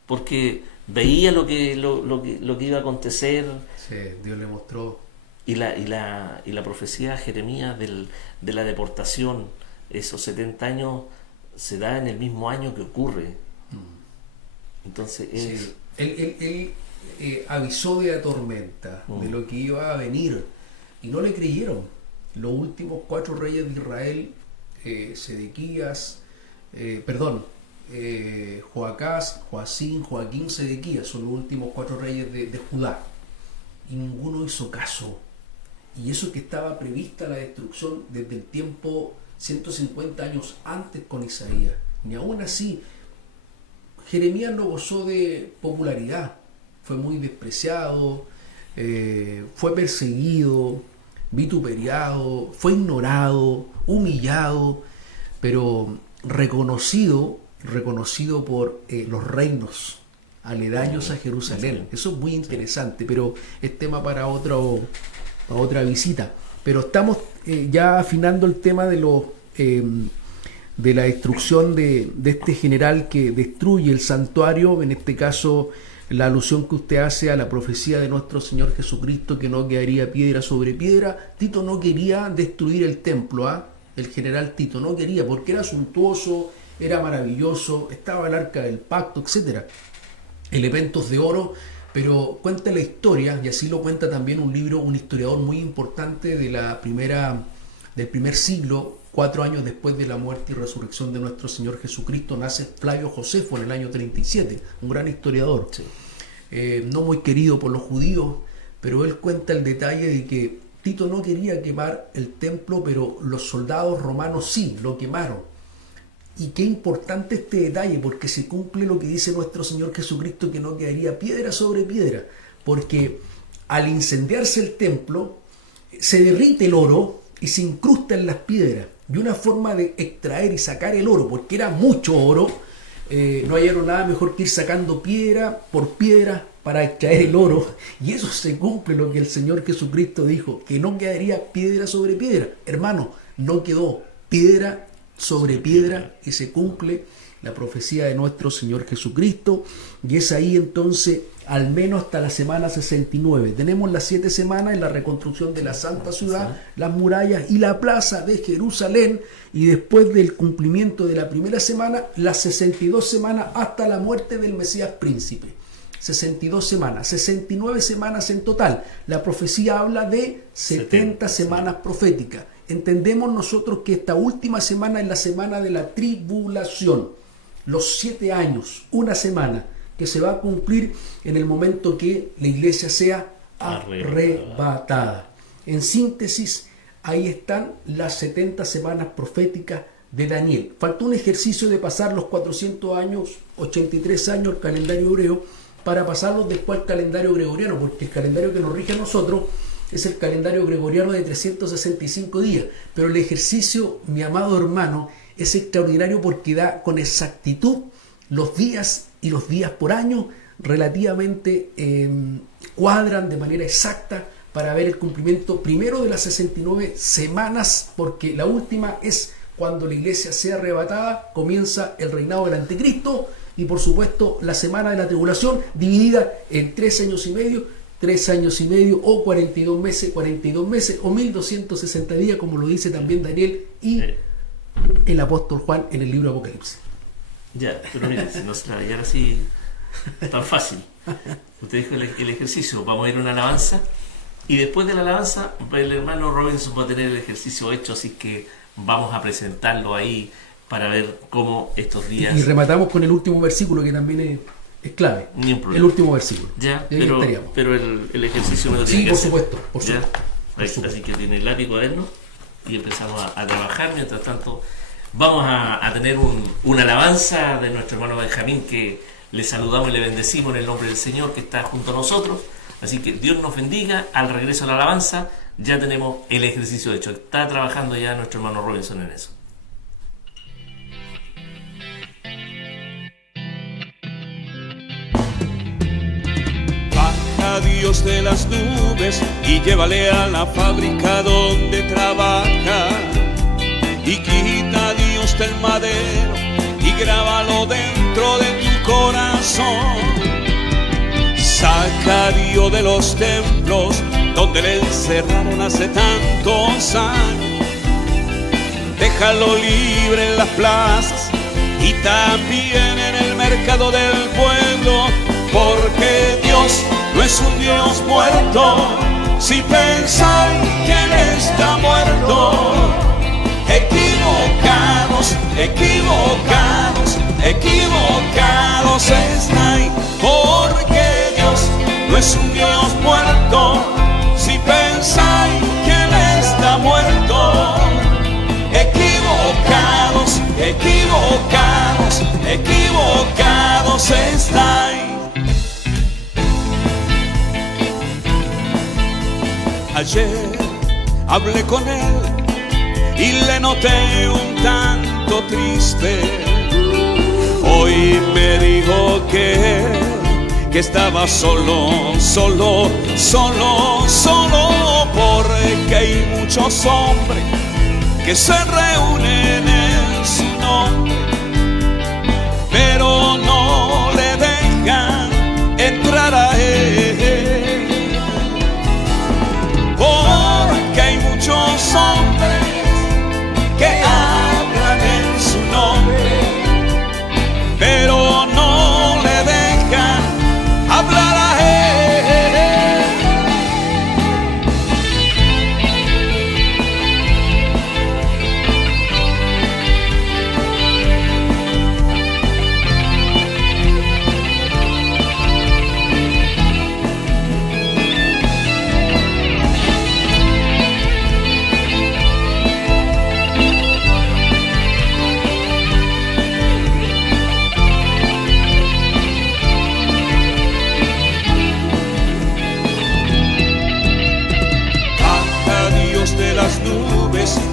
Porque veía lo que iba a acontecer. Sí, Dios le mostró. Y la profecía de Jeremías de la deportación, esos 70 años, se da en el mismo año que ocurre. Entonces él avisó de la tormenta, de lo que iba a venir, y no le creyeron. Los últimos 4 reyes de Israel, Sedequías, Joacás, Joacín, Joaquín, Sedequías, son los últimos 4 reyes de Judá, y ninguno hizo caso. Y eso que estaba prevista la destrucción desde el tiempo 150 años antes con Isaías. Ni aún así, Jeremías no gozó de popularidad, fue muy despreciado, fue perseguido, vituperiado, fue ignorado, humillado, pero reconocido por los reinos aledaños a Jerusalén. Eso es muy interesante, pero es tema para otra visita. Pero estamos ya afinando el tema de la destrucción de este general que destruye el santuario, en este caso la alusión que usted hace a la profecía de nuestro Señor Jesucristo, que no quedaría piedra sobre piedra. Tito no quería destruir el templo, el general Tito no quería, porque era suntuoso, era maravilloso, estaba el arca del pacto, etcétera, elementos de oro. Pero cuenta la historia, y así lo cuenta también un historiador muy importante del primer siglo, 4 años después de la muerte y resurrección de nuestro Señor Jesucristo, nace Flavio Josefo en el año 37, un gran historiador, no muy querido por los judíos, pero él cuenta el detalle de que Tito no quería quemar el templo, pero los soldados romanos sí, lo quemaron. Y qué importante este detalle, porque se cumple lo que dice nuestro Señor Jesucristo, que no quedaría piedra sobre piedra, porque al incendiarse el templo se derrite el oro y se incrusta en las piedras, y una forma de extraer y sacar el oro, porque era mucho oro, no hallaron nada mejor que ir sacando piedra por piedra para extraer el oro, y eso se cumple lo que el Señor Jesucristo dijo, que no quedaría piedra sobre piedra. Hermano, no quedó piedra sobre piedra, y se cumple la profecía de nuestro Señor Jesucristo, y es ahí entonces al menos hasta la semana 69. Tenemos las 7 semanas en la reconstrucción de la Santa Ciudad, las murallas y la plaza de Jerusalén, y después del cumplimiento de la primera semana, las 62 semanas hasta la muerte del Mesías Príncipe. 62 semanas, 69 semanas en total. La profecía habla de 70 semanas proféticas. Entendemos nosotros que esta última semana es la semana de la tribulación. Los 7 años, una semana, que se va a cumplir en el momento que la iglesia sea arrebatada. En síntesis, ahí están las 70 semanas proféticas de Daniel. Faltó un ejercicio de pasar los 400 años, 83 años, el calendario hebreo, para pasarlos después al calendario gregoriano, porque el calendario que nos rige a nosotros es el calendario gregoriano de 365 días. Pero el ejercicio, mi amado hermano, es extraordinario porque da con exactitud los días, y los días por año relativamente cuadran de manera exacta para ver el cumplimiento primero de las 69 semanas, porque la última es cuando la iglesia sea arrebatada, comienza el reinado del anticristo, y por supuesto la semana de la tribulación dividida en 3 años y medio, 3 años y medio, o 42 meses, o 1260 días, como lo dice también Daniel y el apóstol Juan en el libro de Apocalipsis. Ya, pero mire, si no se la veía así tan fácil. Usted dijo el ejercicio, vamos a ir a una alabanza, y después de la alabanza el hermano Robinson va a tener el ejercicio hecho, así que vamos a presentarlo ahí para ver cómo estos días... Y rematamos con el último versículo, que también es clave. Ni un problema. El último versículo. Ya, pero el ejercicio me lo tiene sí, que por hacer. Supuesto, por ¿Ya? supuesto. Así que tiene el lápiz, cuaderno, y empezamos a trabajar. Mientras tanto, vamos a tener una alabanza de nuestro hermano Benjamín, que le saludamos y le bendecimos en el nombre del Señor que está junto a nosotros. Así que Dios nos bendiga. Al regreso a la alabanza ya tenemos el ejercicio hecho. Está trabajando ya nuestro hermano Robinson en eso. Baja Dios de las nubes y llévale a la fábrica donde trabaja, y quita Dios del madero y grábalo dentro de tu corazón. Saca a Dios de los templos donde le encerraron hace tantos años. Déjalo libre en las plazas y también en el mercado del pueblo, porque Dios no es un Dios muerto. Si pensáis que Él está muerto, equivocados, equivocados, equivocados estáis, porque Dios no es un Dios muerto. Si pensáis que Él está muerto, equivocados, equivocados, equivocados estáis. Ayer hablé con él y le noté un tanto triste. Hoy me dijo que estaba solo, porque hay muchos hombres que se reúnen en su nombre, pero no le dejan entrar a él. Porque hay muchos hombres que hablan en su nombre, pero no le dejan hablar a él.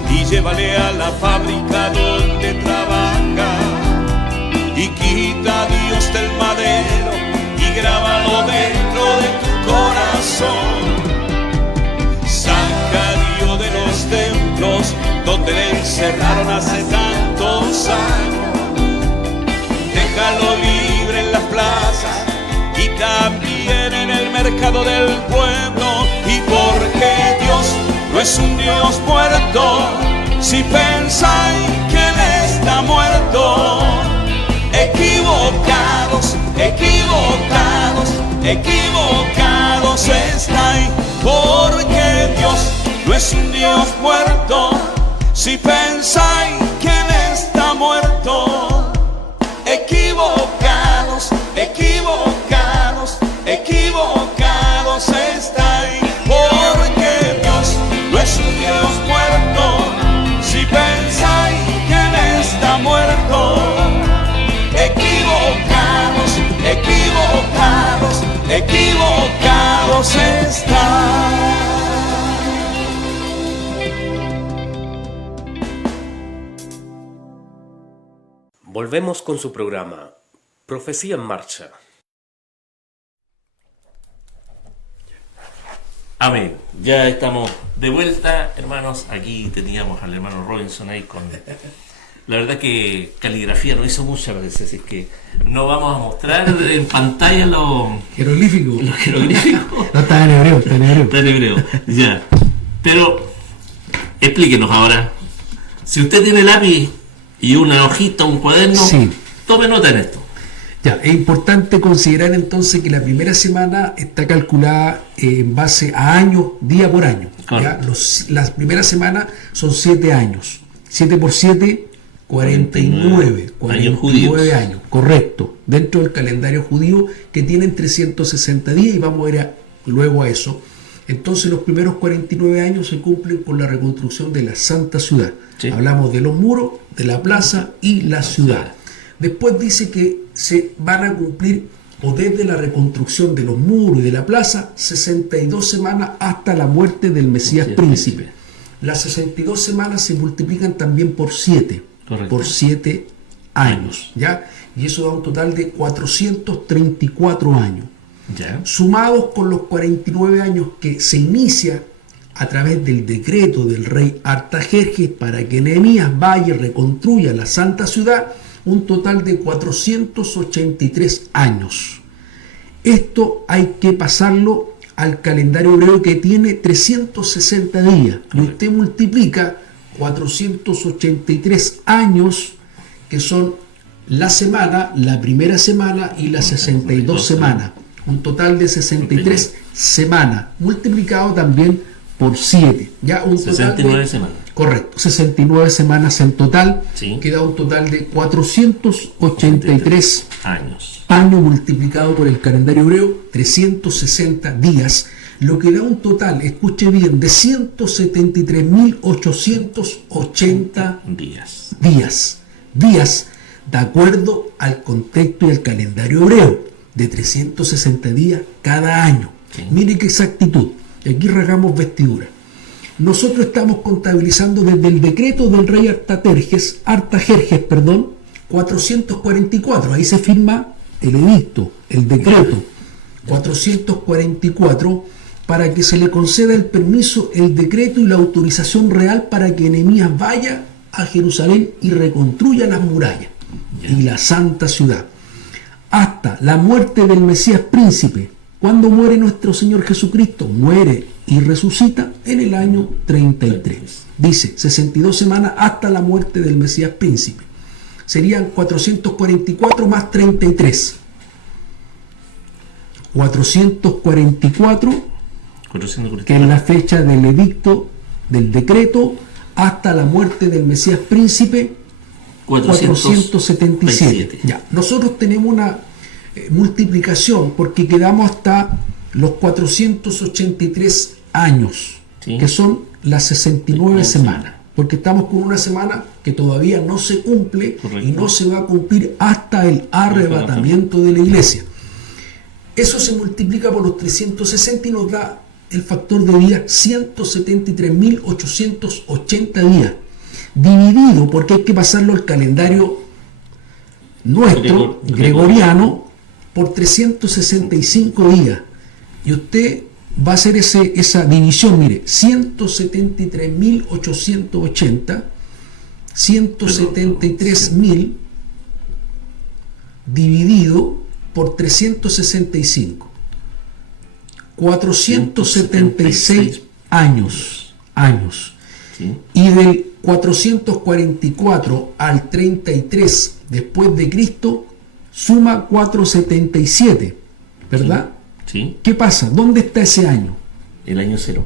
Y llévale a la fábrica donde trabaja, y y grábalo dentro de tu corazón. Saca a Dios de los templos donde le encerraron hace tantos años. Déjalo libre en las plazas y también en el mercado del pueblo. Y porque Dios no es un Dios muerto, si pensáis que Él está muerto, equivocados, equivocados, equivocados estáis. Porque Dios no es un Dios muerto, si pensáis que Él está muerto, equivocados, equivocados, equivocados estáis. Porque Dios no es un Dios muerto, si pensáis que Él está muerto, equivocados, equivocados, equivocados estáis. Volvemos con su programa Profecía en Marcha. Amén. Ya estamos de vuelta, hermanos. Aquí teníamos al hermano Robinson ahí con... La verdad que caligrafía no hizo mucha, parece, así que no vamos a mostrar en pantalla los Jeroglífico. jeroglíficos. No, está en hebreo, está en hebreo. Está en hebreo, ya. Pero explíquenos ahora. Si usted tiene lápiz y una hojita, un cuaderno, Sí. tome nota en esto. Ya, es importante considerar entonces que la primera semana está calculada en base a años, día por año. ¿Ya? Las primeras semanas son 7 años. 7 por 7, 49. 49 años, correcto. Dentro del calendario judío que tienen 360 días y vamos a ver luego a eso. Entonces los primeros 49 años se cumplen con la reconstrucción de la Santa Ciudad. Sí. Hablamos de los muros, de la plaza y la ciudad. Después dice que se van a cumplir, o desde la reconstrucción de los muros y de la plaza, 62 semanas hasta la muerte del Mesías Príncipe. Las 62 semanas se multiplican también por 7, por 7 años, ¿ya? Y eso da un total de 434 años. Ya. Sumados con los 49 años que se inicia a través del decreto del rey Artajerjes para que Nehemías vaya y reconstruya la Santa Ciudad, un total de 483 años. Esto hay que pasarlo al calendario hebreo que tiene 360 días. Y usted multiplica 483 años, que son la semana, la primera semana y las 62 semanas. Un total de 63 semanas, multiplicado también por 7. Ya un total 69 de, semanas. Correcto, 69 semanas en total, Sí. queda un total de 483 años. Año multiplicado por el calendario hebreo, 360 días, lo que da un total, escuche bien, de 173.880 días. Días, de acuerdo al contexto y al calendario hebreo, de 360 días cada año. Sí. Mire qué exactitud, y aquí rasgamos vestidura. Nosotros estamos contabilizando desde el decreto del rey Artajerjes, 444, ahí se firma el edicto, el decreto 444, para que se le conceda el permiso, el decreto y la autorización real para que Nehemías vaya a Jerusalén y reconstruya las murallas y la Santa Ciudad. Hasta la muerte del Mesías Príncipe. ¿Cuándo muere nuestro Señor Jesucristo? Muere y resucita en el año 33. Dice, 62 semanas hasta la muerte del Mesías Príncipe. Serían 444 más 33. 444, que es la fecha del edicto, del decreto, hasta la muerte del Mesías Príncipe, 477. Ya, nosotros tenemos una multiplicación porque quedamos hasta los 483 años, ¿sí? Que son las 69 semanas, porque estamos con una semana que todavía no se cumple. Correcto. Y no se va a cumplir hasta el arrebatamiento de la iglesia. Eso se multiplica por los 360 y nos da el factor de días 173.880 días, dividido, porque hay que pasarlo al calendario nuestro, gregoriano, por 365 días. Y usted va a hacer esa división, mire, 173.880, 173.000 dividido por 365. 476 años. Sí. Y del 444 al 33 después de Cristo suma 477, ¿verdad? Sí. ¿Qué pasa? ¿Dónde está ese año? El año 0.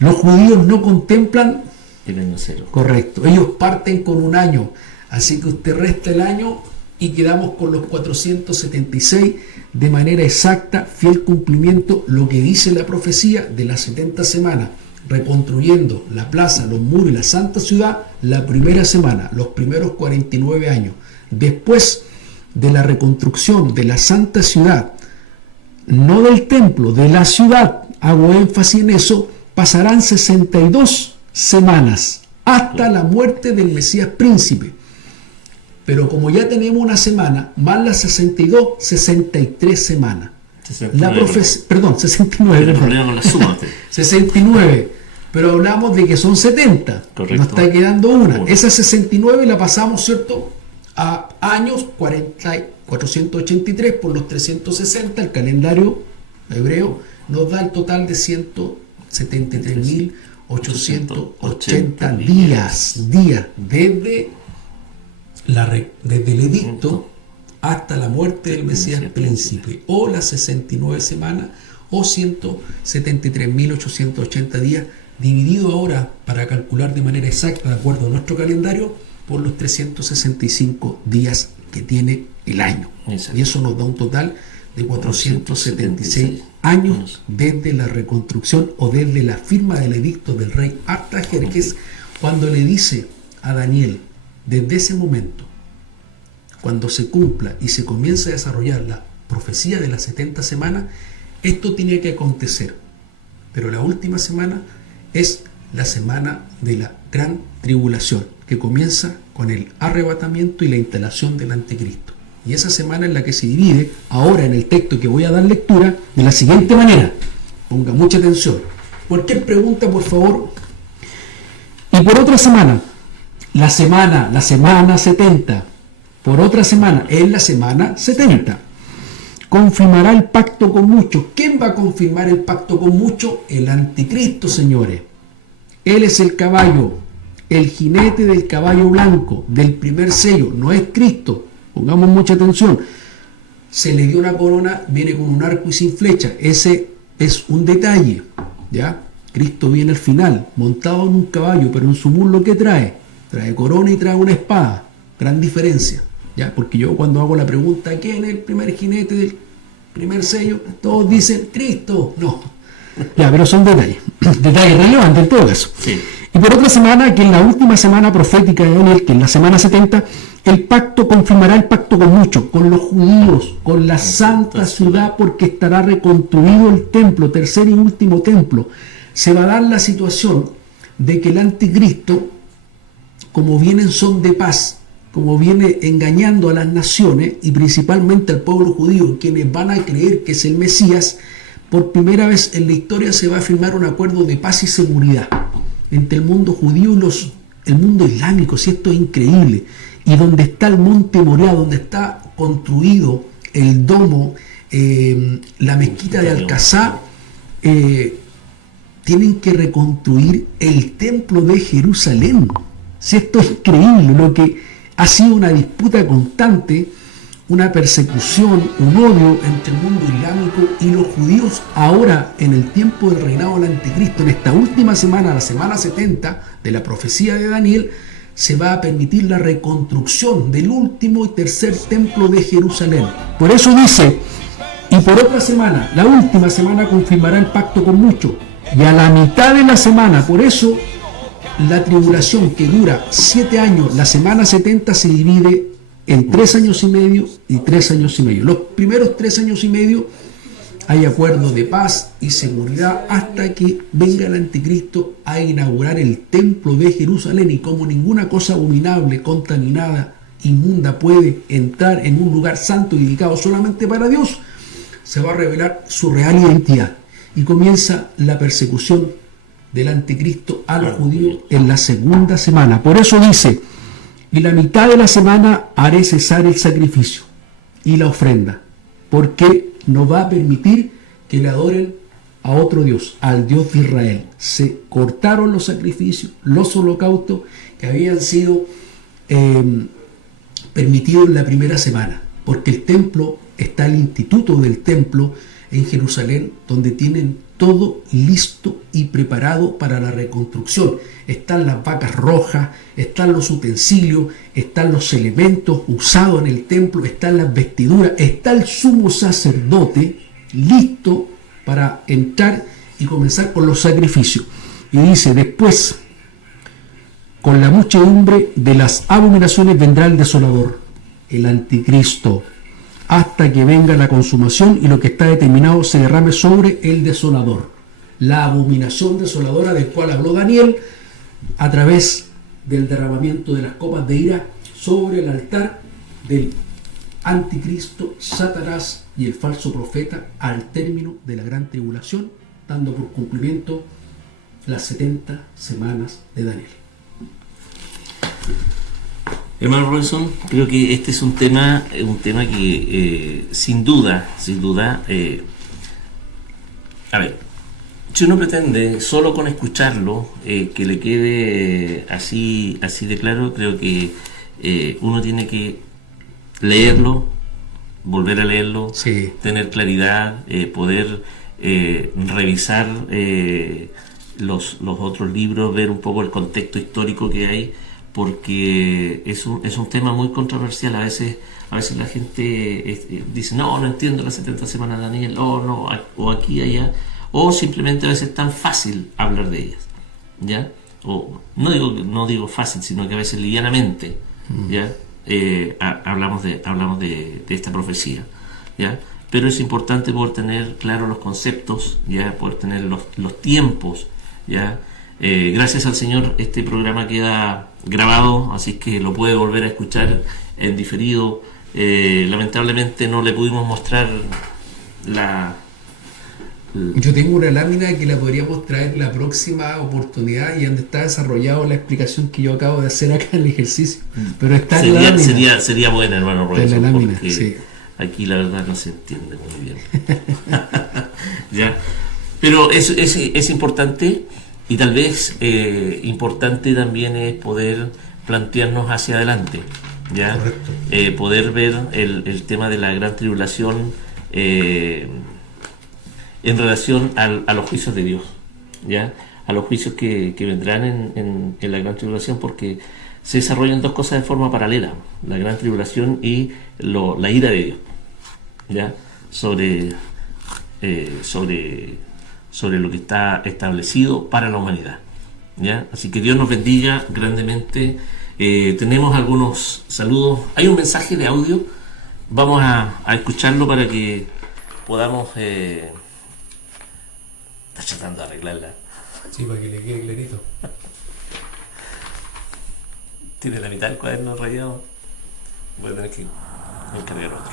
Los judíos no contemplan. El año 0. Correcto, ellos parten con un año, así que usted resta el año y quedamos con los 476 de manera exacta, fiel cumplimiento, lo que dice la profecía de las 70 semanas, reconstruyendo la plaza, los muros y la santa ciudad la primera semana, los primeros 49 años. Después de la reconstrucción de la santa ciudad, no del templo, de la ciudad, hago énfasis en eso, pasarán 62 semanas hasta la muerte del Mesías príncipe. Pero como ya tenemos una semana, más las 62, 63 semanas. 69. El problema con la suma. 69. Pero hablamos de que son 70. Correcto. Nos está quedando una. Esa 69 la pasamos, ¿cierto?, a años 483 por los 360. El calendario hebreo nos da el total de 173.880 días. Desde el edicto hasta la muerte del Mesías príncipe, o las 69 semanas, o 173.880 días, dividido ahora para calcular de manera exacta, de acuerdo a nuestro calendario, por los 365 días que tiene el año. Exacto. Y eso nos da un total de 476 años desde la reconstrucción o desde la firma del edicto del rey Artajerjes, cuando le dice a Daniel, desde ese momento, cuando se cumpla y se comienza a desarrollar la profecía de las 70 semanas, esto tiene que acontecer. Pero la última semana es la semana de la gran tribulación, que comienza con el arrebatamiento y la instalación del anticristo. Y esa semana es la que se divide ahora en el texto que voy a dar lectura de la siguiente manera. Ponga mucha atención. Cualquier pregunta, por favor. Y por otra semana, la semana 70, por otra semana, es la semana 70. Confirmará el pacto con muchos. ¿Quién va a confirmar el pacto con muchos? El anticristo, señores. Él es el caballo, el jinete del caballo blanco, del primer sello, no es Cristo. Pongamos mucha atención. Se le dio una corona, viene con un arco y sin flecha. Ese es un detalle, ¿ya? Cristo viene al final, montado en un caballo, pero en su muslo, ¿qué trae? Trae corona y trae una espada. Gran diferencia, ¿ya? Porque yo cuando hago la pregunta, ¿quién es el primer jinete del primer sello? Todos dicen Cristo. No. Ya, pero son detalles. Detalles relevantes en todo caso. Sí. Y por otra semana, que en la última semana profética de Daniel, que en la semana 70, el pacto confirmará el pacto con muchos, con los judíos, con la santa ciudad, porque estará reconstruido el templo, tercer y último templo. Se va a dar la situación de que el anticristo, como viene en son de paz, como viene engañando a las naciones y principalmente al pueblo judío, quienes van a creer que es el Mesías, por primera vez en la historia se va a firmar un acuerdo de paz y seguridad entre el mundo judío y el mundo islámico. Si esto es increíble. Y donde está el monte Moriah, donde está construido el domo, la mezquita de Alcazá, tienen que reconstruir el templo de Jerusalén. Si esto es increíble, lo que ha sido una disputa constante, una persecución, un odio entre el mundo islámico y los judíos, ahora en el tiempo del reinado del anticristo, en esta última semana, la semana 70 de la profecía de Daniel, se va a permitir la reconstrucción del último y tercer templo de Jerusalén. Por eso dice, y por otra semana, la última semana confirmará el pacto con muchos, y a la mitad de la semana, por eso la tribulación que dura 7 años, la semana 70 se divide en 3 años y medio y 3 años y medio. Los primeros 3 años y medio hay acuerdo de paz y seguridad hasta que venga el anticristo a inaugurar el templo de Jerusalén, y como ninguna cosa abominable, contaminada inmunda puede entrar en un lugar santo y dedicado solamente para Dios, se va a revelar su real identidad. Y comienza la persecución del anticristo a los judíos en la segunda semana. Por eso dice, y la mitad de la semana haré cesar el sacrificio y la ofrenda, porque no va a permitir que le adoren a otro Dios, al Dios de Israel. Se cortaron los sacrificios, los holocaustos que habían sido permitidos en la primera semana, porque el templo, está el instituto del templo en Jerusalén, donde tienen todo listo y preparado para la reconstrucción. Están las vacas rojas, están los utensilios, están los elementos usados en el templo, están las vestiduras, está el sumo sacerdote listo para entrar y comenzar con los sacrificios. Y dice, después, con la muchedumbre de las abominaciones vendrá el desolador, el anticristo, hasta que venga la consumación y lo que está determinado se derrame sobre el desolador. La abominación desoladora del cual habló Daniel a través del derramamiento de las copas de ira sobre el altar del anticristo, Satanás y el falso profeta al término de la gran tribulación, dando por cumplimiento las 70 semanas de Daniel. Hermano Robinson, creo que este es un tema que sin duda, a ver, si uno pretende solo con escucharlo que le quede así de claro, creo que uno tiene que leerlo, volver a leerlo, Sí. tener claridad, poder revisar los otros libros, ver un poco el contexto histórico que hay, porque es un tema muy controversial. A veces la gente dice, no entiendo las 70 semanas de Daniel, o aquí, allá, o simplemente a veces es tan fácil hablar de ellas, ¿ya? O no digo fácil, sino que a veces livianamente, ¿ya? Hablamos de esta profecía, ¿ya? Pero es importante poder tener claros los conceptos, ¿ya? Poder tener los tiempos, ¿ya? Gracias al Señor este programa queda grabado, así que lo puede volver a escuchar en diferido. Lamentablemente no le pudimos mostrar Yo tengo una lámina que la podríamos traer la próxima oportunidad y donde está desarrollado la explicación que yo acabo de hacer acá en el ejercicio. Pero está en la lámina. Sería buena, hermano Robinson, Está en la lámina, porque sí. aquí la verdad no se entiende muy bien. ¿Ya? Pero es importante, y tal vez importante también es poder plantearnos hacia adelante, ¿ya? Poder ver el tema de la gran tribulación en relación a los juicios de Dios, ¿ya? A los juicios que vendrán en la gran tribulación, porque se desarrollan dos cosas de forma paralela: la gran tribulación y la ira de Dios, ¿ya? Sobre lo que está establecido para la humanidad, ¿ya? Así que Dios nos bendiga grandemente. Tenemos algunos saludos. Hay un mensaje de audio, vamos a escucharlo para que podamos... Está tratando de arreglarla. Sí, para que le quede clarito. Tiene la mitad del cuaderno rayado. Voy a tener que encargar otro.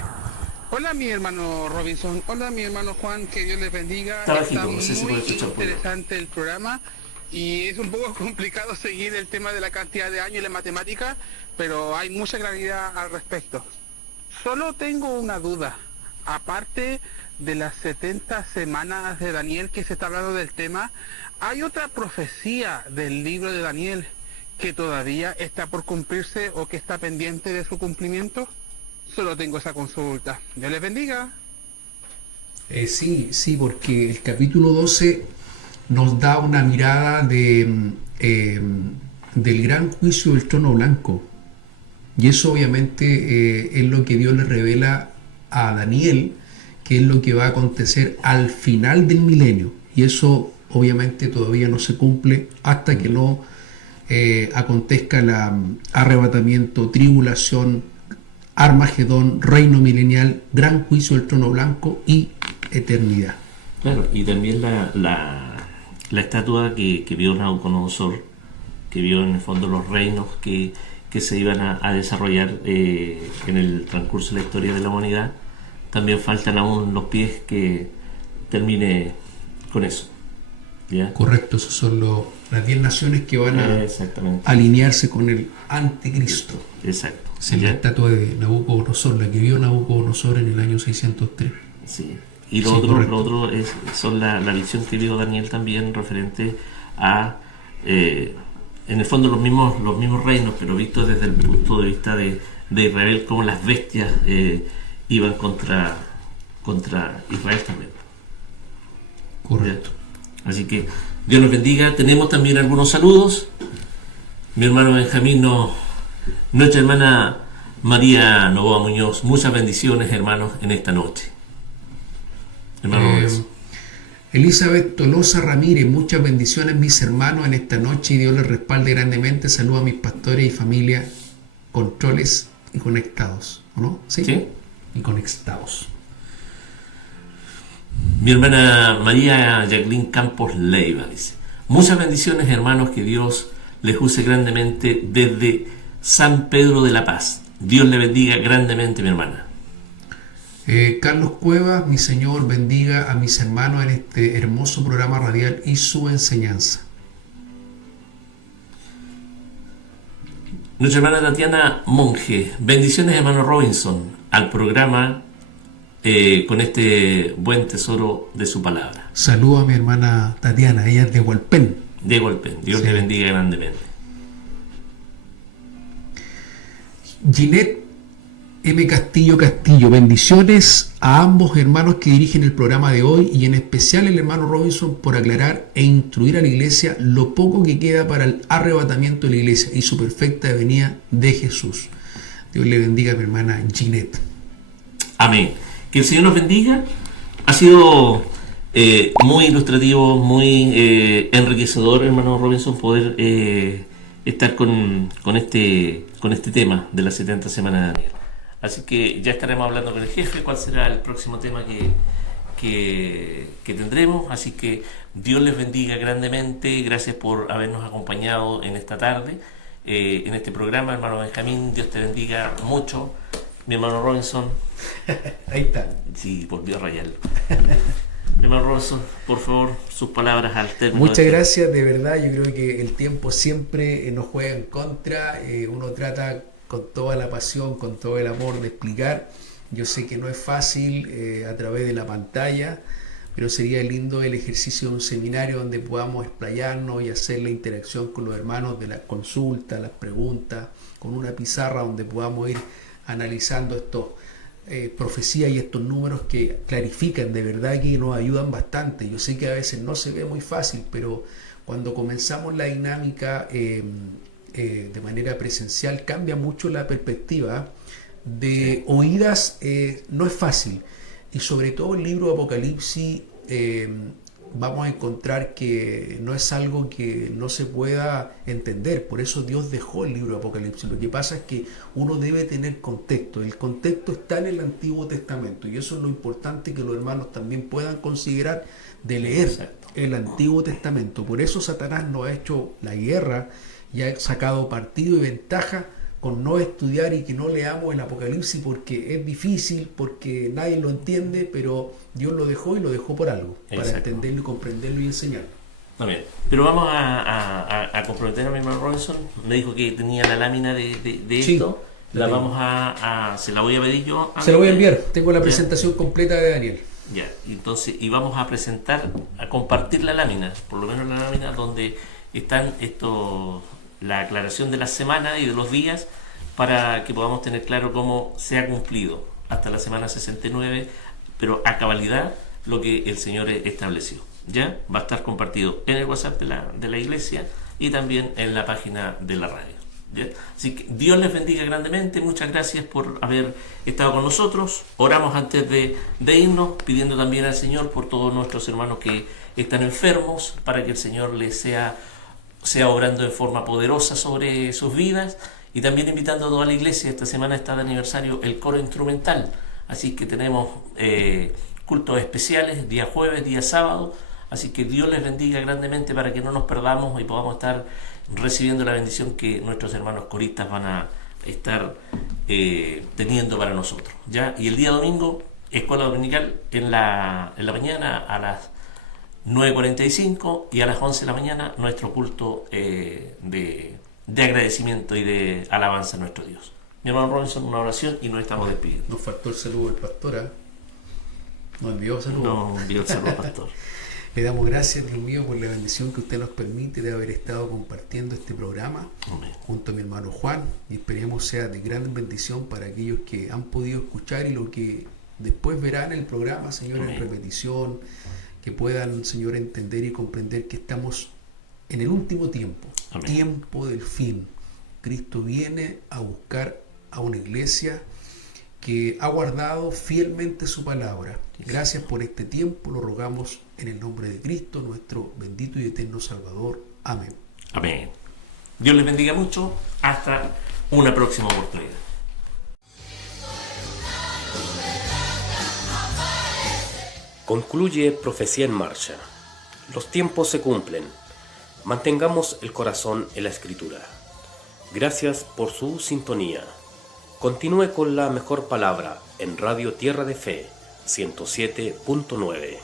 Hola mi hermano Robinson, hola mi hermano Juan, que Dios les bendiga. Está bajito, no sé si muy puede escuchar por ahí. interesante el programa y es un poco complicado seguir el tema de la cantidad de años y la matemática, pero hay mucha claridad al respecto. Solo tengo una duda, aparte de las 70 semanas de Daniel que se está hablando del tema, ¿hay otra profecía del libro de Daniel que todavía está por cumplirse o que está pendiente de su cumplimiento? Solo tengo esa consulta. Dios les bendiga. Sí, porque el capítulo 12 nos da una mirada del gran juicio del trono blanco. Y eso obviamente es lo que Dios le revela a Daniel, que es lo que va a acontecer al final del milenio. Y eso obviamente todavía no se cumple hasta que no acontezca el arrebatamiento, tribulación, Armagedón, reino milenial, gran juicio del trono blanco y eternidad. Claro, y también la estatua que vio Nabucodonosor, que vio en el fondo los reinos que que se iban a desarrollar en el transcurso de la historia de la humanidad. También faltan aún los pies que termine con eso. ¿Ya? Correcto, esas son las 10 naciones que van a alinearse con el anticristo. Exacto. Esa es la estatua de Nabucodonosor, la que vio Nabucodonosor en el año 603. Sí. Y lo otro son la visión que vio Daniel también referente a, en el fondo, los mismos reinos, pero visto desde el punto de vista de Israel, como las bestias iban contra Israel también. Correcto. ¿Ya? Así que Dios nos bendiga. Tenemos también algunos saludos. Mi hermano Benjamín, nuestra hermana María Novoa Muñoz, muchas bendiciones, hermanos, en esta noche. Elizabeth Tolosa Ramírez, muchas bendiciones, mis hermanos, en esta noche, y Dios les respalde grandemente. Saludos a mis pastores y familia, controles y conectados, ¿no? ¿Sí? Y conectados. Mi hermana María Jacqueline Campos Leiva dice: muchas bendiciones, hermanos, que Dios les use grandemente desde San Pedro de la Paz. Dios le bendiga grandemente, mi hermana. Carlos Cuevas, mi Señor bendiga a mis hermanos en este hermoso programa radial y su enseñanza. Nuestra hermana Tatiana Monge, bendiciones, hermano Robinson, al programa con este buen tesoro de su palabra. Saludo a mi hermana Tatiana, ella es de Hualpén. De Hualpén, Dios le bendiga grandemente. Ginette M. Castillo, bendiciones a ambos hermanos que dirigen el programa de hoy, y en especial el hermano Robinson por aclarar e instruir a la iglesia lo poco que queda para el arrebatamiento de la iglesia y su perfecta venida de Jesús. Dios le bendiga a mi hermana Ginette. Amén. Que el Señor nos bendiga. Ha sido muy ilustrativo, muy enriquecedor, hermano Robinson, poder estar con este tema de las 70 semanas de Daniel. Así que ya estaremos hablando con el jefe cuál será el próximo tema que tendremos. Así que Dios les bendiga grandemente. Gracias por habernos acompañado en esta tarde, en este programa, hermano Benjamín. Dios te bendiga mucho. Mi hermano Robinson. Ahí está. Sí, volvió a rayarlo. Mi hermano Robinson, por favor, sus palabras al término. Muchas gracias, de verdad. Yo creo que el tiempo siempre nos juega en contra. Uno trata con toda la pasión, con todo el amor de explicar. Yo sé que no es fácil a través de la pantalla, pero sería lindo el ejercicio de un seminario donde podamos explayarnos y hacer la interacción con los hermanos de las consultas, las preguntas, con una pizarra donde podamos ir analizando estos profecías y estos números que clarifican, de verdad que nos ayudan bastante. Yo sé que a veces no se ve muy fácil, pero cuando comenzamos la dinámica de manera presencial cambia mucho la perspectiva. De oídas no es fácil, y sobre todo el libro de Apocalipsis vamos a encontrar que no es algo que no se pueda entender. Por eso Dios dejó el libro de Apocalipsis. Lo que pasa es que uno debe tener contexto. El contexto está en el Antiguo Testamento, y eso es lo importante que los hermanos también puedan considerar de leer el Antiguo Testamento. Por eso Satanás nos ha hecho la guerra y ha sacado partido y ventaja con no estudiar y que no leamos el Apocalipsis, porque es difícil, porque nadie lo entiende, pero Dios lo dejó, y lo dejó por algo. Exacto. Para entenderlo y comprenderlo y enseñarlo. Muy bien. Pero vamos a comprometer a mi hermano Robinson. Me dijo que tenía la lámina de sí, esto. La vamos se la voy a pedir yo. Se la voy a enviar. Tengo la presentación completa de Daniel. Ya, entonces, y vamos a presentar, a compartir la lámina, por lo menos la lámina donde están la aclaración de la semana y de los días, para que podamos tener claro cómo se ha cumplido hasta la semana 69, pero a cabalidad lo que el Señor estableció. Ya va a estar compartido en el WhatsApp de la iglesia y también en la página de la radio. ¿Ya? Así que Dios les bendiga grandemente. Muchas gracias por haber estado con nosotros. Oramos antes de irnos, pidiendo también al Señor por todos nuestros hermanos que están enfermos, para que el Señor les sea obrando de forma poderosa sobre sus vidas, y también invitando a toda la iglesia. Esta semana está de aniversario el coro instrumental, así que tenemos cultos especiales día jueves, día sábado. Así que Dios les bendiga grandemente, para que no nos perdamos y podamos estar recibiendo la bendición que nuestros hermanos coristas van a estar teniendo para nosotros, ¿ya? Y el día domingo, escuela dominical en la mañana a las 9:45 y a las 11 de la mañana nuestro culto de agradecimiento y de alabanza a nuestro Dios. Mi hermano Robinson, una oración y nos estamos despidiendo. Nos faltó el saludo del pastor, ¿eh? Nos envió saludos. No envió el saludo, pastor. Le damos gracias, Dios mío, por la bendición que usted nos permite de haber estado compartiendo este programa Amén. junto a mi hermano Juan, y esperemos sea de gran bendición para aquellos que han podido escuchar y lo que después verán el programa, Señor, Amén. en repetición, que puedan, Señor, entender y comprender que estamos en el último tiempo, Amén. tiempo del fin. Cristo viene a buscar a una iglesia que ha guardado fielmente su palabra. Gracias por este tiempo, lo rogamos en el nombre de Cristo, nuestro bendito y eterno Salvador. Amén. Amén. Dios les bendiga mucho. Hasta una próxima oportunidad. Concluye Profecía en Marcha. Los tiempos se cumplen. Mantengamos el corazón en la Escritura. Gracias por su sintonía. Continúe con la mejor palabra en Radio Tierra de Fe 107.9.